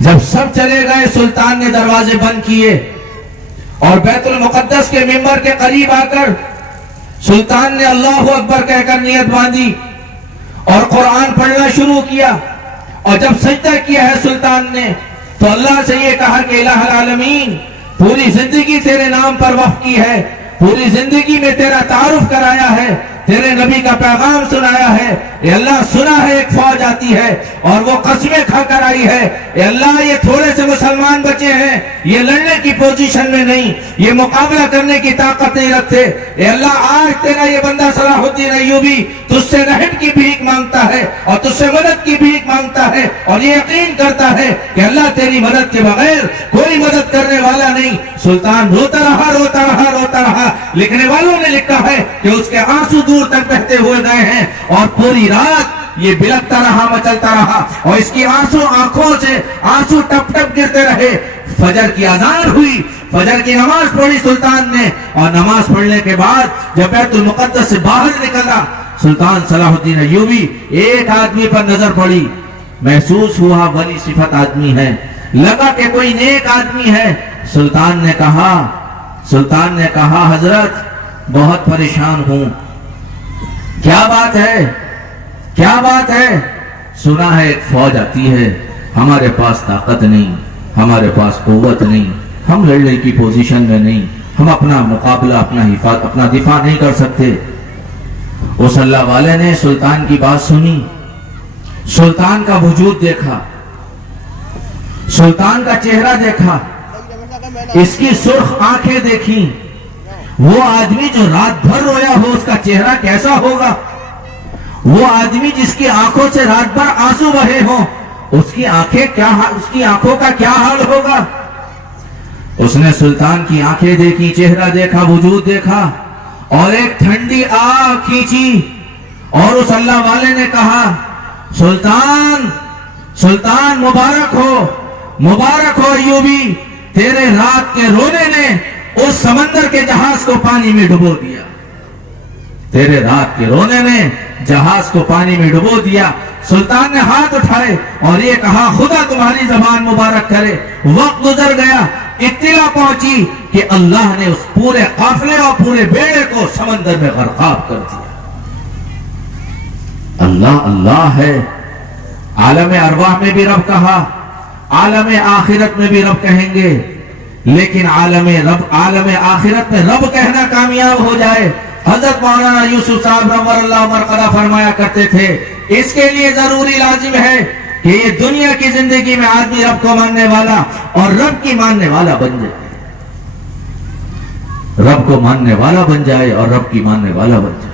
جب سب چلے گئے سلطان نے دروازے بند کیے اور بیت المقدس کے ممبر کے قریب آ کر سلطان نے اللہ اکبر کہہ کر نیت باندھی اور قرآن پڑھنا شروع کیا۔ اور جب سجدہ کیا ہے سلطان نے تو اللہ سے یہ کہا کہ الہ العالمین، پوری زندگی تیرے نام پر وقف کی ہے، پوری زندگی میں تیرا تعارف کرایا ہے، تیرے نبی کا پیغام سنایا ہے، اے اللہ سنا ہے ایک فوج آتی ہے اور وہ قسمیں کھا کر آئی ہے، اے اللہ یہ تھوڑے سے مسلمان بچے ہیں، یہ لڑنے کی پوزیشن میں نہیں، یہ مقابلہ کرنے کی طاقت نہیں رکھتے، اے اللہ آج تیرا یہ بندہ صلاح الدین ایوبی تجھ سے رحم کی بھیک مانگتا ہے اور تجھ سے مدد کی بھیک مانگتا ہے، اور یہ یقین کرتا ہے کہ اللہ تیری مدد کے بغیر کوئی مدد کرنے والا نہیں۔ سلطان روتا رہا، لکھنے والوں نے لکھا ہے کہ اس کے آنسو دور تک بہتے ہوئے گئے ہیں، اور پوری رات یہ بلکتا رہا، مچلتا رہا، اور اس کی آنکھوں سے آنسو ٹپ ٹپ گرتے رہے۔ فجر کی اذان ہوئی، فجر کی نماز پڑھی سلطان نے، اور نماز پڑھنے کے بعد جب بیت المقدس سے باہر نکلا سلطان صلاح الدین ایوبی، ایک آدمی پر نظر پڑی، محسوس ہوا ولی صفت آدمی ہے، لگا کہ کوئی نیک آدمی ہے۔ سلطان نے کہا حضرت بہت پریشان ہوں، کیا بات ہے؟ سنا ہے ایک فوج آتی ہے، ہمارے پاس طاقت نہیں، ہمارے پاس قوت نہیں، ہم لڑنے کی پوزیشن میں نہیں، ہم اپنا مقابلہ اپنا دفاع نہیں کر سکتے۔ اس اللہ والے نے سلطان کی بات سنی، سلطان کا وجود دیکھا، سلطان کا چہرہ دیکھا، اس کی سرخ آنکھیں دیکھی۔ وہ آدمی جو رات بھر رویا ہو اس کا چہرہ کیسا ہوگا؟ وہ آدمی جس کی آنکھوں سے رات بھر آنسو بہے ہوں اس کی آنکھوں کا کیا حال ہوگا؟ اس نے سلطان کی آنکھیں دیکھی، چہرہ دیکھا، وجود دیکھا، اور ایک ٹھنڈی آہ کھینچی، اور اس اللہ والے نے کہا سلطان مبارک ہو ایوبی، تیرے رات کے رونے نے اس سمندر کے جہاز کو پانی میں ڈبو دیا، تیرے رات کے رونے نے جہاز کو پانی میں ڈبو دیا۔ سلطان نے ہاتھ اٹھائے اور یہ کہا خدا تمہاری زبان مبارک کرے۔ وقت گزر گیا، اطلاع پہنچی کہ اللہ نے اس پورے قافلے اور پورے بیڑے کو سمندر میں غرقاب کر دیا۔ اللہ ہے، عالم ارواح میں بھی رب کہا، عالم آخرت میں بھی رب کہیں گے، لیکن عالم آخرت میں رب کہنا کامیاب ہو جائے۔ حضرت مولانا یوسف صاحب نور اللہ مرقدہ فرمایا کرتے تھے، اس کے لیے ضروری لازم ہے کہ یہ دنیا کی زندگی میں آدمی رب کو ماننے والا اور رب کی ماننے والا بن جائے، رب کو ماننے والا بن جائے اور رب کی ماننے والا بن جائے۔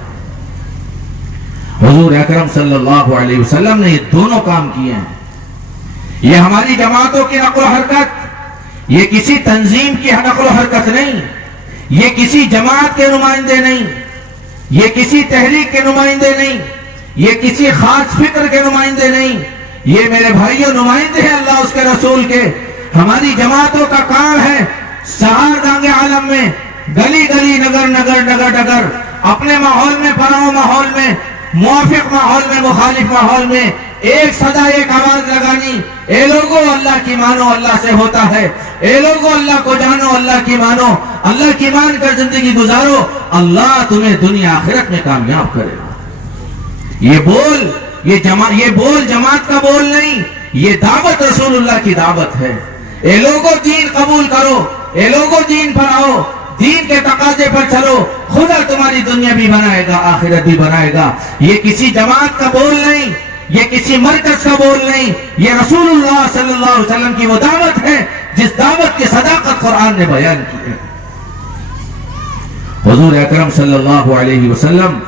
حضور اکرم صلی اللہ علیہ وسلم نے یہ دونوں کام کیے ہیں۔ یہ ہماری جماعتوں کی نقل و حرکت، یہ کسی تنظیم کی نقل و حرکت نہیں، یہ کسی جماعت کے نمائندے نہیں، یہ کسی تحریک کے نمائندے نہیں، یہ کسی خاص فکر کے نمائندے نہیں، یہ میرے بھائیوں نمائندے ہیں اللہ اس کے رسول کے۔ ہماری جماعتوں کا کام ہے سہار دانگ عالم میں، گلی گلی، نگر ڈگر، اپنے ماحول میں، پراؤ ماحول میں، موافق ماحول میں، مخالف ماحول میں ایک صدا ایک آواز لگانی، اے لوگوں اللہ کی مانو، اللہ سے ہوتا ہے، اے لوگوں اللہ کو جانو، اللہ کی مانو، اللہ کی مان کر زندگی گزارو، اللہ تمہیں دنیا آخرت میں کامیاب کرے گا۔ یہ بول جماعت کا بول نہیں، یہ دعوت رسول اللہ کی دعوت ہے۔ اے لوگوں دین قبول کرو، اے لوگوں دین پر آؤ، دین کے تقاضے پر چلو، خدا تمہاری دنیا بھی بنائے گا، آخرت بھی بنائے گا۔ یہ کسی جماعت کا بول نہیں، یہ کسی مرکز کا بول نہیں، یہ رسول اللہ صلی اللہ علیہ وسلم کی وہ دعوت ہے جس دعوت کی صداقت قرآن نے بیان کی ہے۔ حضور اکرم صلی اللہ علیہ وسلم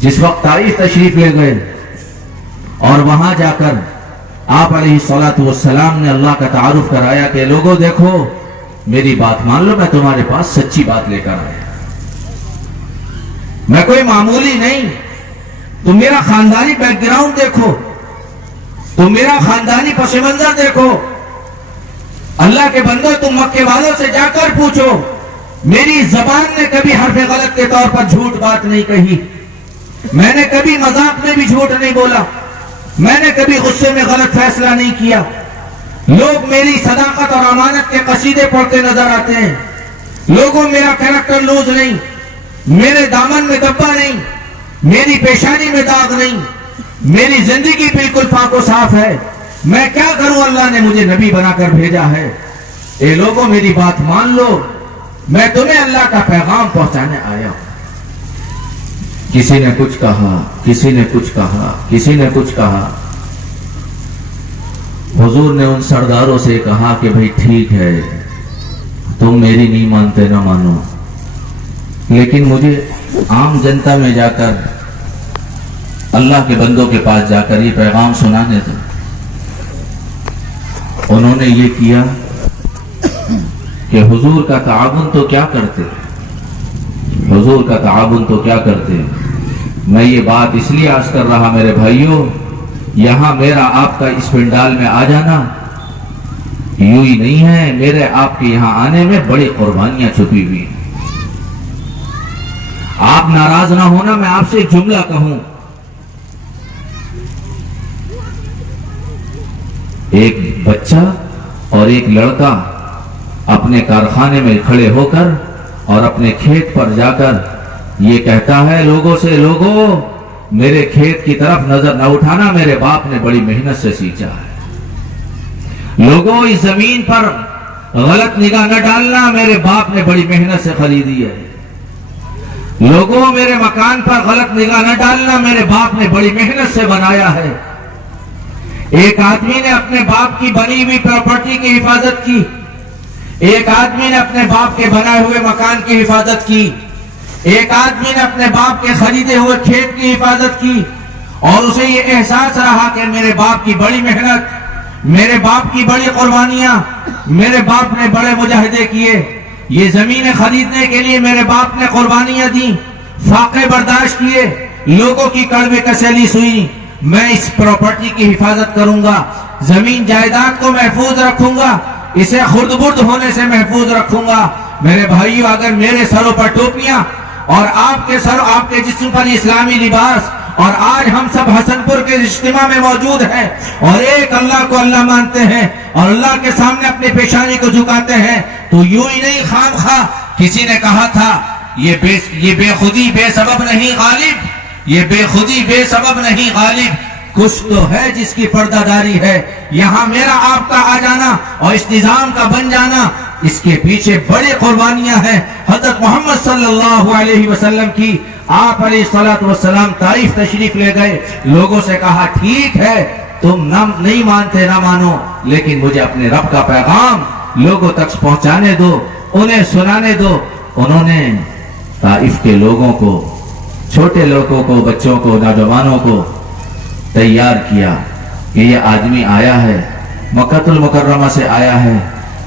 جس وقت طائف تشریف لے گئے اور وہاں جا کر آپ علیہ الصلوۃ والسلام نے اللہ کا تعارف کرایا کہ لوگوں دیکھو میری بات مان لو، میں تمہارے پاس سچی بات لے کر آیا، میں کوئی معمولی نہیں، تم میرا خاندانی بیک گراؤنڈ دیکھو، تم میرا خاندانی پس منظر دیکھو، اللہ کے بندو تم مکے والوں سے جا کر پوچھو، میری زبان نے کبھی حرف غلط کے طور پر جھوٹ بات نہیں کہی، میں نے کبھی مذاق میں بھی جھوٹ نہیں بولا، میں نے کبھی غصے میں غلط فیصلہ نہیں کیا۔ لوگ میری صداقت اور امانت کے قصیدے پڑھتے نظر آتے ہیں، لوگوں میرا کریکٹر لوز نہیں، میرے دامن میں دبا نہیں، میری پیشانی میں داغ نہیں، میری زندگی بالکل پاک و صاف ہے، میں کیا کروں، اللہ نے مجھے نبی بنا کر بھیجا ہے، اے لوگوں میری بات مان لو، میں تمہیں اللہ کا پیغام پہنچانے آیا ہوں۔ کسی نے کچھ کہا، کسی نے کچھ کہا، کسی نے کچھ کہا، حضور نے ان سرداروں سے کہا کہ بھئی ٹھیک ہے تم میری نہیں مانتے نہ مانو، لیکن مجھے عام جنتا میں جا کر اللہ کے بندوں کے پاس جا کر یہ پیغام سنانے دو۔ انہوں نے یہ کیا کہ حضور کا تعاون تو کیا کرتے، حضور کا تعاون تو کیا کرتے۔ میں یہ بات اس لیے عرض کر رہا میرے بھائیوں، یہاں میرا آپ کا اس پنڈال میں آ جانا یوں ہی نہیں ہے، میرے آپ کے یہاں آنے میں بڑی قربانیاں چھپی ہوئی ہیں۔ آپ ناراض نہ ہونا، میں آپ سے ایک جملہ کہوں، ایک بچہ اور ایک لڑکا اپنے کارخانے میں کھڑے ہو کر اور اپنے کھیت پر جا کر یہ کہتا ہے لوگوں سے، لوگوں میرے کھیت کی طرف نظر نہ اٹھانا، میرے باپ نے بڑی محنت سے سینچا ہے، لوگوں اس زمین پر غلط نگاہ نہ ڈالنا، میرے باپ نے بڑی محنت سے خریدی ہے، لوگوں میرے مکان پر غلط نگاہ نہ ڈالنا، میرے باپ نے بڑی محنت سے بنایا ہے۔ ایک آدمی نے اپنے باپ کی بنی ہوئی پراپرٹی کی حفاظت کی، ایک آدمی نے اپنے باپ کے بنائے ہوئے مکان کی حفاظت کی، ایک آدمی نے اپنے باپ کے خریدے ہوئے کھیت کی حفاظت کی، اور اسے یہ احساس رہا کہ میرے باپ کی بڑی محنت، میرے باپ کی بڑی قربانیاں، میرے باپ نے بڑے مجاہدے کیے، یہ زمینیں خریدنے کے لیے میرے باپ نے قربانیاں دیں، فاقے برداشت کیے، لوگوں کی کڑوے کسیلی سوئی، میں اس پراپرٹی کی حفاظت کروں گا، زمین جائیداد کو محفوظ رکھوں گا، اسے خرد برد ہونے سے محفوظ رکھوں گا۔ میرے بھائیو، اگر میرے سروں پر ٹوپیاں اور آپ کے جسم پر اسلامی لباس، اور آج ہم سب حسن پور کے اجتماع میں موجود ہیں اور ایک اللہ کو اللہ مانتے ہیں اور اللہ کے سامنے اپنی پیشانی کو جھکاتے ہیں، تو یوں ہی نہیں خام خواہ۔ کسی نے کہا تھا یہ بے خودی بے سبب نہیں غالب، یہ بے خودی بے سبب نہیں غالب، کچھ تو ہے جس کی پردہ داری ہے۔ یہاں میرا آپ کا آ جانا اور اس نظام کا بن جانا، اس کے پیچھے بڑی قربانیاں ہیں۔ حضرت محمد صلی اللہ علیہ وسلم کی، آپ علیہ الصلوۃ والسلام طائف تشریف لے گئے، لوگوں سے کہا ٹھیک ہے تم نہیں مانتے نہ مانو، لیکن مجھے اپنے رب کا پیغام لوگوں تک پہنچانے دو، انہیں سنانے دو۔ انہوں نے طائف کے لوگوں کو، چھوٹے لوگوں کو، بچوں کو، نوجوانوں کو تیار کیا کہ یہ آدمی آیا ہے، مکہ المکرمہ سے آیا ہے،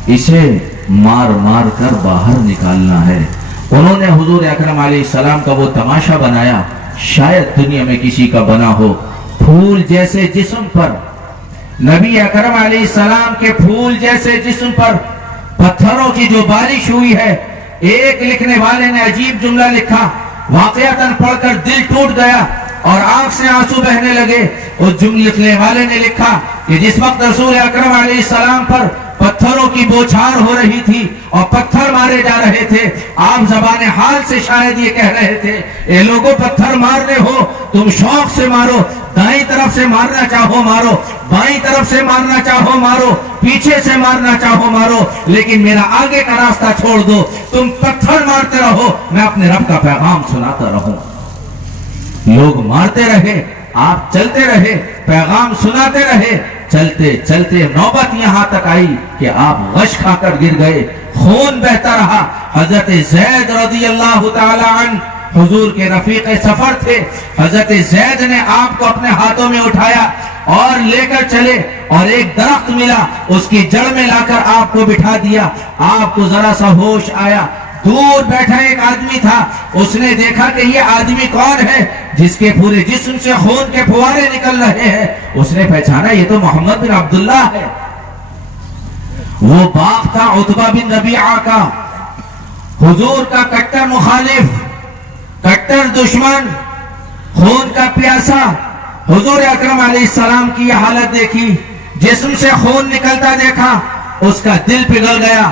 اسے مار مار کر باہر نکالنا ہے۔ انہوں نے حضور اکرم علیہ السلام کا وہ تماشا بنایا، شاید دنیا میں کسی کا بنا ہو۔ پھول جیسے جسم پر، نبی اکرم علیہ السلام کے پھول جیسے جسم پر پتھروں کی جو بارش ہوئی ہے۔ ایک لکھنے والے نے عجیب جملہ لکھا، واقعتاً پڑھ کر دل ٹوٹ گیا۔ اور آنکھ سے آنسو بہنے لگے. اس جملے لکھنے والے نے لکھا کہ جس وقت رسول اکرم علیہ السلام پر پتھروں کی بوچھار ہو رہی تھی اور پتھر مارے جا رہے تھے، آپ زبان حال سے شاید یہ کہہ رہے تھے، اے لوگوں پتھر مارنے ہو تم شوق سے مارو، دائیں طرف سے مارنا چاہو مارو، بائیں طرف سے مارنا چاہو مارو، پیچھے سے مارنا چاہو مارو، لیکن میرا آگے کا راستہ چھوڑ دو. تم پتھر مارتے رہو، میں اپنے رب کا پیغام سناتا رہوں. لوگ مارتے رہے، آپ چلتے رہے، پیغام سناتے رہے. چلتے چلتے نوبت یہاں تک آئی کہ آپ غش کھا کر گر گئے، خون بہتا رہا. حضرت زید رضی اللہ تعالی عنہ حضور کے رفیق سفر تھے. حضرت زید نے آپ کو اپنے ہاتھوں میں اٹھایا اور لے کر چلے، اور ایک درخت ملا، اس کی جڑ میں لا کر آپ کو بٹھا دیا. آپ کو ذرا سا ہوش آیا، دور بیٹھا ایک آدمی تھا. اس نے دیکھا کہ یہ آدمی کون ہے جس کے پورے جسم سے خون کے پھوارے نکل رہے ہیں. اس نے پہچانا یہ تو محمد بن عبداللہ ہے. وہ باپ تھا عتبہ بن ربیعہ کا، حضور کا کٹر مخالف، کٹر دشمن، خون کا پیاسا. حضور اکرم علیہ السلام کی یہ حالت دیکھی، جسم سے خون نکلتا دیکھا، اس کا دل پگھل گیا.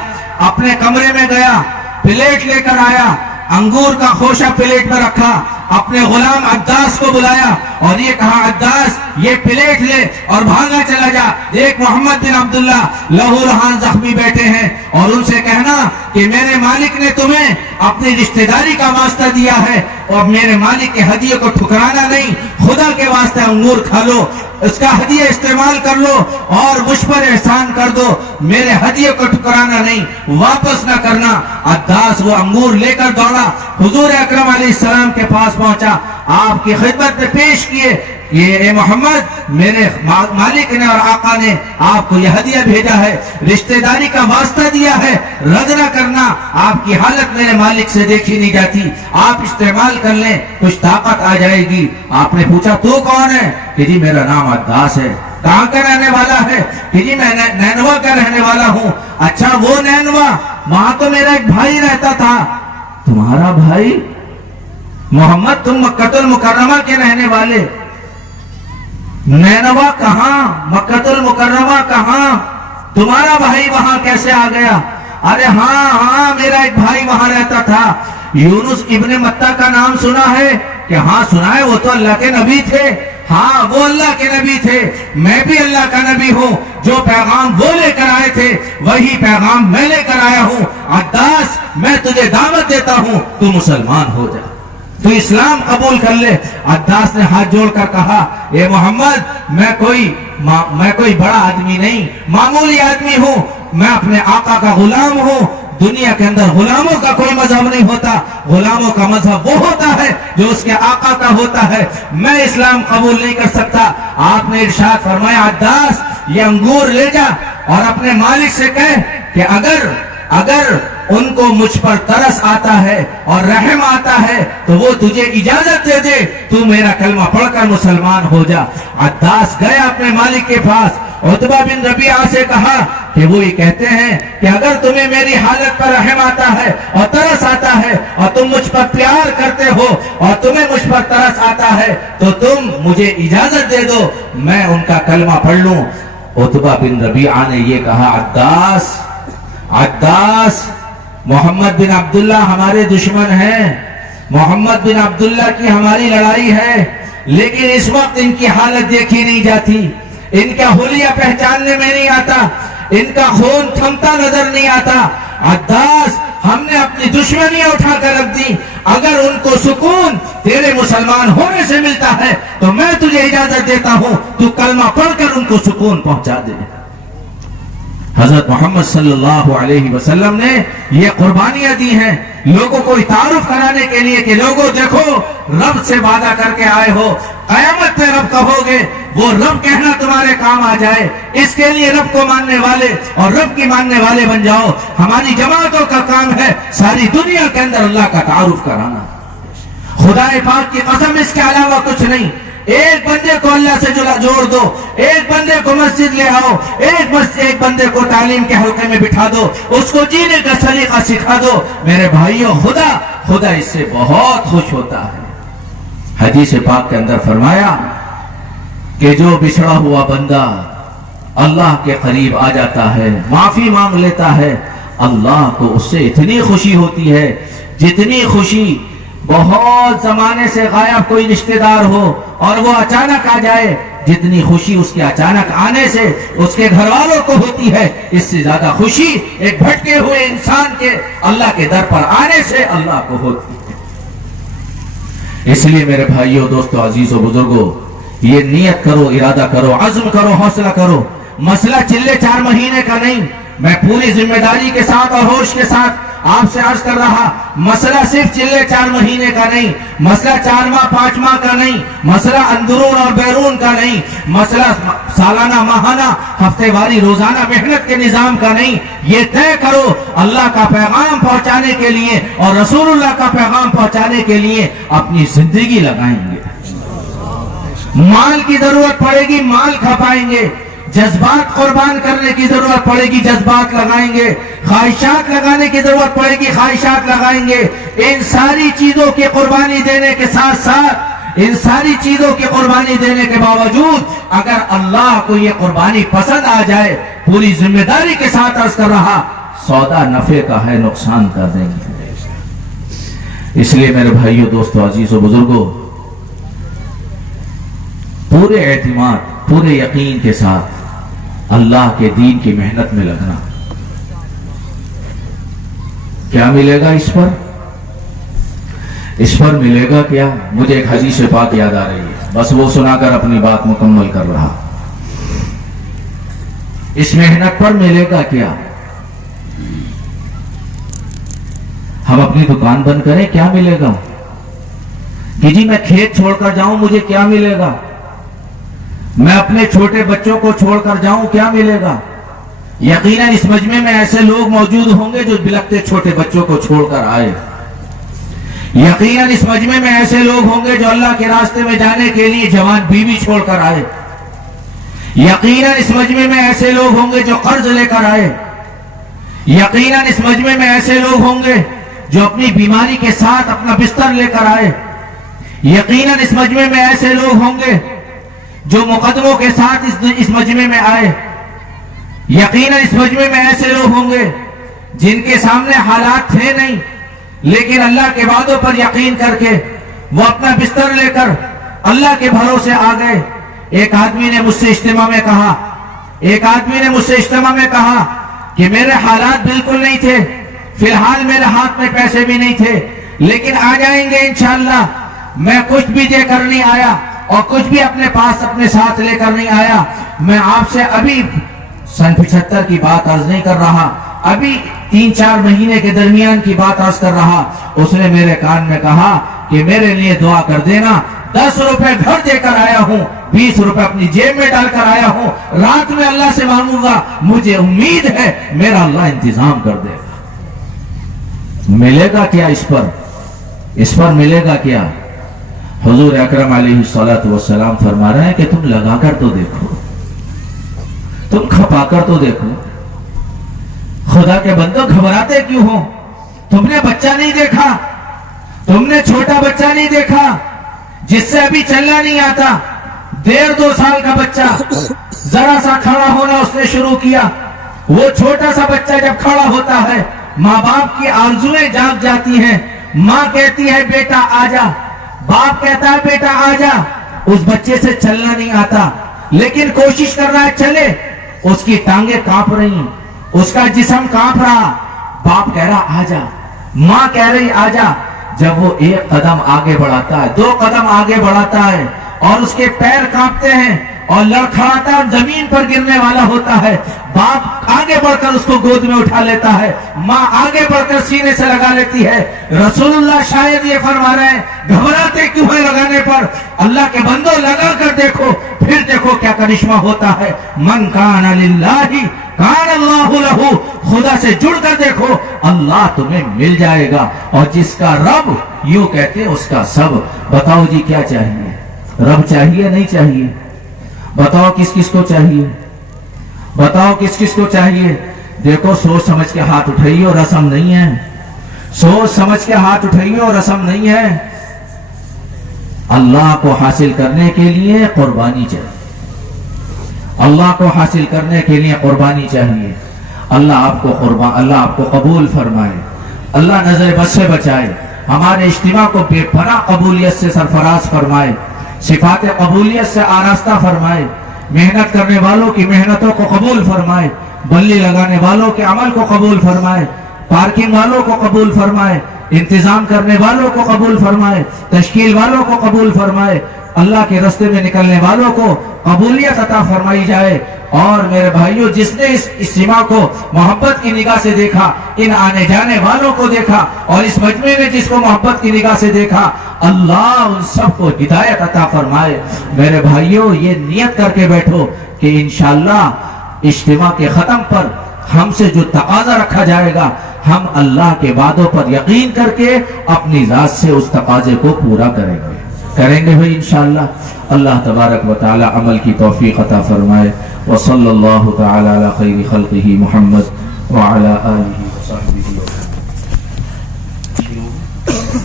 اپنے کمرے میں گیا، پلیٹ لے کر آیا، انگور کا خوشہ پلیٹ میں رکھا، اپنے غلام عداس کو بلایا اور یہ کہا، عداس یہ پلیٹ لے اور بھاگا چلا جا، ایک محمد بن عبداللہ لہو لہان زخمی بیٹھے ہیں، اور ان سے کہنا کہ میرے مالک نے تمہیں اپنی رشتہ داری کا واسطہ دیا ہے اور میرے مالک کے ہدیے کو ٹھکرانا نہیں. خدا کے واسطے انگور کھا لو، اس کا ہدیہ استعمال کر لو اور مجھ پر احسان کر دو، میرے ہدیے کو ٹھکرانا نہیں، واپس نہ کرنا. عداس وہ انگور لے کر دوڑا، حضور اکرم علیہ السلام کے پاس پہنچا، آپ کی خدمت میں پیش کیے، یہ اے محمد میرے مالک نے اور آقا نے آپ کو یہ ہدیہ بھیجا ہے، رشتہ داری کا واسطہ دیا ہے، رد نہ کرنا. آپ کی حالت میرے مالک سے دیکھی نہیں جاتی، آپ استعمال کر لیں، کچھ طاقت آ جائے گی. آپ نے پوچھا تو کون ہے؟ کہ جی میرا نام عداس ہے. کہاں کا رہنے والا ہے؟ کہ جی میں نینوا کا رہنے والا ہوں. اچھا وہ نینوا، وہاں تو میرا ایک بھائی رہتا تھا. تمہارا بھائی؟ محمد تم مکہ المکرمہ کے رہنے والے، نینوا کہاں، مکہ المکرمہ کہاں، تمہارا بھائی وہاں کیسے آ گیا؟ ارے ہاں میرا ایک بھائی وہاں رہتا تھا. یونس ابن متہ کا نام سنا ہے؟ کہ ہاں سنا ہے، وہ تو اللہ کے نبی تھے. ہاں وہ اللہ کے نبی تھے، میں بھی اللہ کا نبی ہوں. جو پیغام وہ لے کر آئے تھے وہی پیغام میں لے کر آیا ہوں. عداس میں تجھے دعوت دیتا ہوں، تو مسلمان ہو جا، تو اسلام قبول کر لے. عداس نے ہاتھ جوڑ کر کہا، اے محمد میں کوئی بڑا آدمی نہیں، معمولی آدمی ہوں، میں اپنے آقا کا غلام ہوں. دنیا کے اندر غلاموں کا کوئی مذہب نہیں ہوتا، غلاموں کا مذہب وہ ہوتا ہے جو اس کے آقا کا ہوتا ہے. میں اسلام قبول نہیں کر سکتا. آپ نے ارشاد فرمایا، عداس یہ انگور لے جا اور اپنے مالک سے کہہ کہ اگر ان کو مجھ پر ترس آتا ہے اور رحم آتا ہے تو وہ تجھے اجازت دے دے، تو میرا کلمہ پڑھ کر مسلمان ہو جا. عداس گیا اپنے مالک کے پاس، عتبہ بن ربیعہ سے کہا کہ وہ یہ کہتے ہیں کہ اگر تمہیں میری حالت پر رحم آتا ہے اور ترس آتا ہے اور تم مجھ پر پیار کرتے ہو اور تمہیں مجھ پر ترس آتا ہے تو تم مجھے اجازت دے دو، میں ان کا کلمہ پڑھ لوں. عتبہ بن ربیعہ نے یہ کہا، عداس محمد بن عبداللہ ہمارے دشمن ہیں، محمد بن عبداللہ کی ہماری لڑائی ہے، لیکن اس وقت ان کی حالت دیکھی نہیں جاتی، ان کا حلیہ پہچاننے میں نہیں آتا، ان کا خون تھمتا نظر نہیں آتا. عداس ہم نے اپنی دشمنیاں اٹھا کر رکھ دی، اگر ان کو سکون تیرے مسلمان ہونے سے ملتا ہے تو میں تجھے اجازت دیتا ہوں، تو کلمہ پڑھ کر ان کو سکون پہنچا دے. حضرت محمد صلی اللہ علیہ وسلم نے یہ قربانیاں دی ہیں لوگوں کو تعارف کرانے کے لیے کہ لوگوں دیکھو رب سے وعدہ کر کے آئے ہو، قیامت میں رب کہو گے، وہ رب کہنا تمہارے کام آ جائے. اس کے لیے رب کو ماننے والے اور رب کی ماننے والے بن جاؤ. ہماری جماعتوں کا کام ہے ساری دنیا کے اندر اللہ کا تعارف کرانا. خدا پاک کی قسم اس کے علاوہ کچھ نہیں. ایک بندے کو اللہ سے جوڑ دو، ایک بندے کو مسجد لے آؤ، ایک بندے کو تعلیم کے حلقے میں بٹھا دو، اس کو جینے کا سلیقہ سکھا دو. میرے بھائیوں، خدا اس سے بہت خوش ہوتا ہے. حدیث پاک کے اندر فرمایا کہ جو بچھڑا ہوا بندہ اللہ کے قریب آ جاتا ہے، معافی مانگ لیتا ہے، اللہ کو اس سے اتنی خوشی ہوتی ہے جتنی خوشی بہت زمانے سے غائب کوئی رشتہ دار ہو اور وہ اچانک آ جائے، جتنی خوشی اس کے اچانک آنے سے اس کے گھر والوں کو ہوتی ہے، اس سے زیادہ خوشی ایک بھٹکے ہوئے انسان کے اللہ کے در پر آنے سے اللہ کو ہوتی ہے۔ اس لیے میرے بھائیوں، دوستو، عزیزو، بزرگوں، یہ نیت کرو، ارادہ کرو، عزم کرو، حوصلہ کرو۔ مسئلہ چلے 4 مہینے کا نہیں، میں پوری ذمہ داری کے ساتھ اور ہوش کے ساتھ آپ سے عرض کر رہا، مسئلہ صرف چلے 4 مہینے کا نہیں، مسئلہ 4 ماہ 5 ماہ کا نہیں، مسئلہ اندرون اور بیرون کا نہیں، مسئلہ سالانہ، ماہانہ، ہفتے واری، روزانہ محنت کے نظام کا نہیں۔ یہ طے کرو اللہ کا پیغام پہنچانے کے لیے اور رسول اللہ کا پیغام پہنچانے کے لیے اپنی زندگی لگائیں گے۔ مال کی ضرورت پڑے گی، مال کھپائیں گے، جذبات قربان کرنے کی ضرورت پڑے گی، جذبات لگائیں گے، خواہشات لگانے کی ضرورت پڑے گی، خواہشات لگائیں گے۔ ان ساری چیزوں کی قربانی دینے کے ساتھ ساتھ، ان ساری چیزوں کی قربانی دینے کے باوجود اگر اللہ کو یہ قربانی پسند آ جائے، پوری ذمہ داری کے ساتھ عرض کر رہا، سودا نفع کا ہے، نقصان کر دیں گے۔ اس لیے میرے بھائیوں، دوستو، عزیزو، بزرگوں، پورے اعتماد، پورے یقین کے ساتھ اللہ کے دین کی محنت میں لگنا۔ کیا ملے گا اس پر؟ اس پر ملے گا کیا؟ مجھے ایک حدیث پاک یاد آ رہی ہے، بس وہ سنا کر اپنی بات مکمل کر رہا۔ اس محنت پر ملے گا کیا؟ ہم اپنی دکان بند کریں، کیا ملے گا؟ کہ جی میں کھیت چھوڑ کر جاؤں، مجھے کیا ملے گا؟ میں اپنے چھوٹے بچوں کو چھوڑ کر جاؤں، کیا ملے گا؟ یقیناً اس مجمع میں ایسے لوگ موجود ہوں گے جو بلکتے چھوٹے بچوں کو چھوڑ کر آئے۔ یقیناً اس مجمع میں ایسے لوگ ہوں گے جو اللہ کے راستے میں جانے کے لیے جوان بیوی چھوڑ کر آئے۔ یقیناً اس مجمع میں ایسے لوگ ہوں گے جو قرض لے کر آئے۔ یقیناً اس مجمع میں ایسے لوگ ہوں گے جو اپنی بیماری کے ساتھ اپنا بستر لے کر آئے۔ یقیناً اس مجمع میں ایسے لوگ ہوں گے جو مقدموں کے ساتھ اس مجمع میں آئے۔ یقیناً اس مجمع میں ایسے لوگ ہوں گے جن کے سامنے حالات تھے نہیں، لیکن اللہ کے وعدوں پر یقین کر کے وہ اپنا بستر لے کر اللہ کے بھروسے آ گئے۔ ایک آدمی نے مجھ سے اجتماع میں کہا کہ میرے حالات بالکل نہیں تھے، فی الحال میرے ہاتھ میں پیسے بھی نہیں تھے، لیکن آ جائیں گے انشاءاللہ۔ میں کچھ بھی دے کر نہیں آیا اور کچھ بھی اپنے پاس اپنے ساتھ لے کر نہیں آیا۔ میں آپ سے ابھی سن 75 کی بات عرض نہیں کر رہا، ابھی 3-4 مہینے کے درمیان کی بات عرض کر رہا۔ اس نے میرے کان میں کہا کہ میرے لیے دعا کر دینا، 10 روپے گھر دے کر آیا ہوں، 20 روپے اپنی جیب میں ڈال کر آیا ہوں، رات میں اللہ سے مانگوں گا، مجھے امید ہے میرا اللہ انتظام کر دے گا۔ ملے گا کیا اس پر ملے گا کیا؟ حضور اکرم علیہ الصلوۃ فرما رہے ہیں کہ تم لگا کر تو دیکھو، تم کھپا کر تو دیکھو۔ خدا کے بندو، گھبراتے کیوں ہو؟ تم نے بچہ نہیں دیکھا، تم نے چھوٹا بچہ نہیں دیکھا جس سے ابھی چلنا نہیں آتا، 1.5-2 سال کا بچہ، ذرا سا کھڑا ہونا اس نے شروع کیا۔ وہ چھوٹا سا بچہ جب کھڑا ہوتا ہے، ماں باپ کی آرزویں جاگ جاتی ہیں۔ ماں کہتی ہے بیٹا آ جا، باپ کہتا ہے بیٹا آ جا۔ اس بچے سے چلنا نہیں آتا، لیکن کوشش کر رہا ہے چلے۔ اس کی ٹانگیں کانپ رہی، اس کا جسم کانپ رہا۔ باپ کہہ رہا آ جا، ماں کہہ رہی آ جا۔ جب وہ 1 قدم آگے بڑھاتا ہے، 2 قدم آگے بڑھاتا ہے اور اس کے پیر کانپتے ہیں اور لڑکھڑاتا ہے، زمین پر گرنے والا ہوتا ہے، باپ آگے بڑھ کر اس کو گود میں اٹھا لیتا ہے، ماں آگے بڑھ کر سینے سے لگا لیتی ہے۔ رسول اللہ شاید یہ فرما رہے ہیں، گھبراتے کیوں ہیں لگانے پر؟ اللہ کے بندوں، لگا کر دیکھو، پھر دیکھو کیا کرشمہ ہوتا ہے۔ من کان للہ کان اللہ لہ، خدا سے جڑ کر دیکھو، اللہ تمہیں مل جائے گا۔ اور جس کا رب، یوں کہتے اس کا سب۔ بتاؤ جی کیا چاہیے؟ رب چاہیے نہیں چاہیے؟ بتاؤ کس کس کو چاہیے؟ بتاؤ کس کس کو چاہیے؟ دیکھو، سوچ سمجھ کے ہاتھ اٹھائیے اور رسم نہیں ہے، سوچ سمجھ کے ہاتھ اٹھائیے اور رسم نہیں ہے۔ اللہ کو حاصل کرنے کے لیے قربانی چاہیے، اللہ کو حاصل کرنے کے لیے قربانی چاہیے۔ اللہ آپ کو قبول فرمائے، اللہ نظر بد سے بچائے، ہمارے اجتماع کو بے پناہ قبولیت سے سرفراز فرمائے، صفات قبولیت سے آراستہ فرمائے، محنت کرنے والوں کی محنتوں کو قبول فرمائے، بلی لگانے والوں کے عمل کو قبول فرمائے، پارکنگ والوں کو قبول فرمائے، انتظام کرنے والوں کو قبول فرمائے، تشکیل والوں کو قبول فرمائے، اللہ کے راستے میں نکلنے والوں کو قبولیت عطا فرمائی جائے۔ اور میرے بھائیوں، جس نے اس اجتماع کو محبت کی نگاہ سے دیکھا، ان آنے جانے والوں کو دیکھا، اور اس مجمع میں جس کو محبت کی نگاہ سے دیکھا، اللہ ان سب کو ہدایت عطا فرمائے۔ میرے بھائیوں، یہ نیت کر کے بیٹھو کہ انشاءاللہ اجتماع کے ختم پر ہم سے جو تقاضا رکھا جائے گا، ہم اللہ کے وعدوں پر یقین کر کے اپنی ذات سے اس تقاضے کو پورا کریں گے بھائی انشاءاللہ۔ اللہ تبارک و تعالی عمل کی توفیق عطا فرمائے۔ وصلی اللہ تعالی علی خیر خلقہ محمد وعلی آلہ وصحبہ۔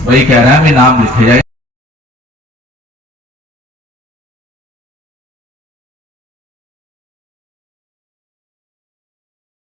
بھائی کہہ رہا ہے میں نام لکھے جائے۔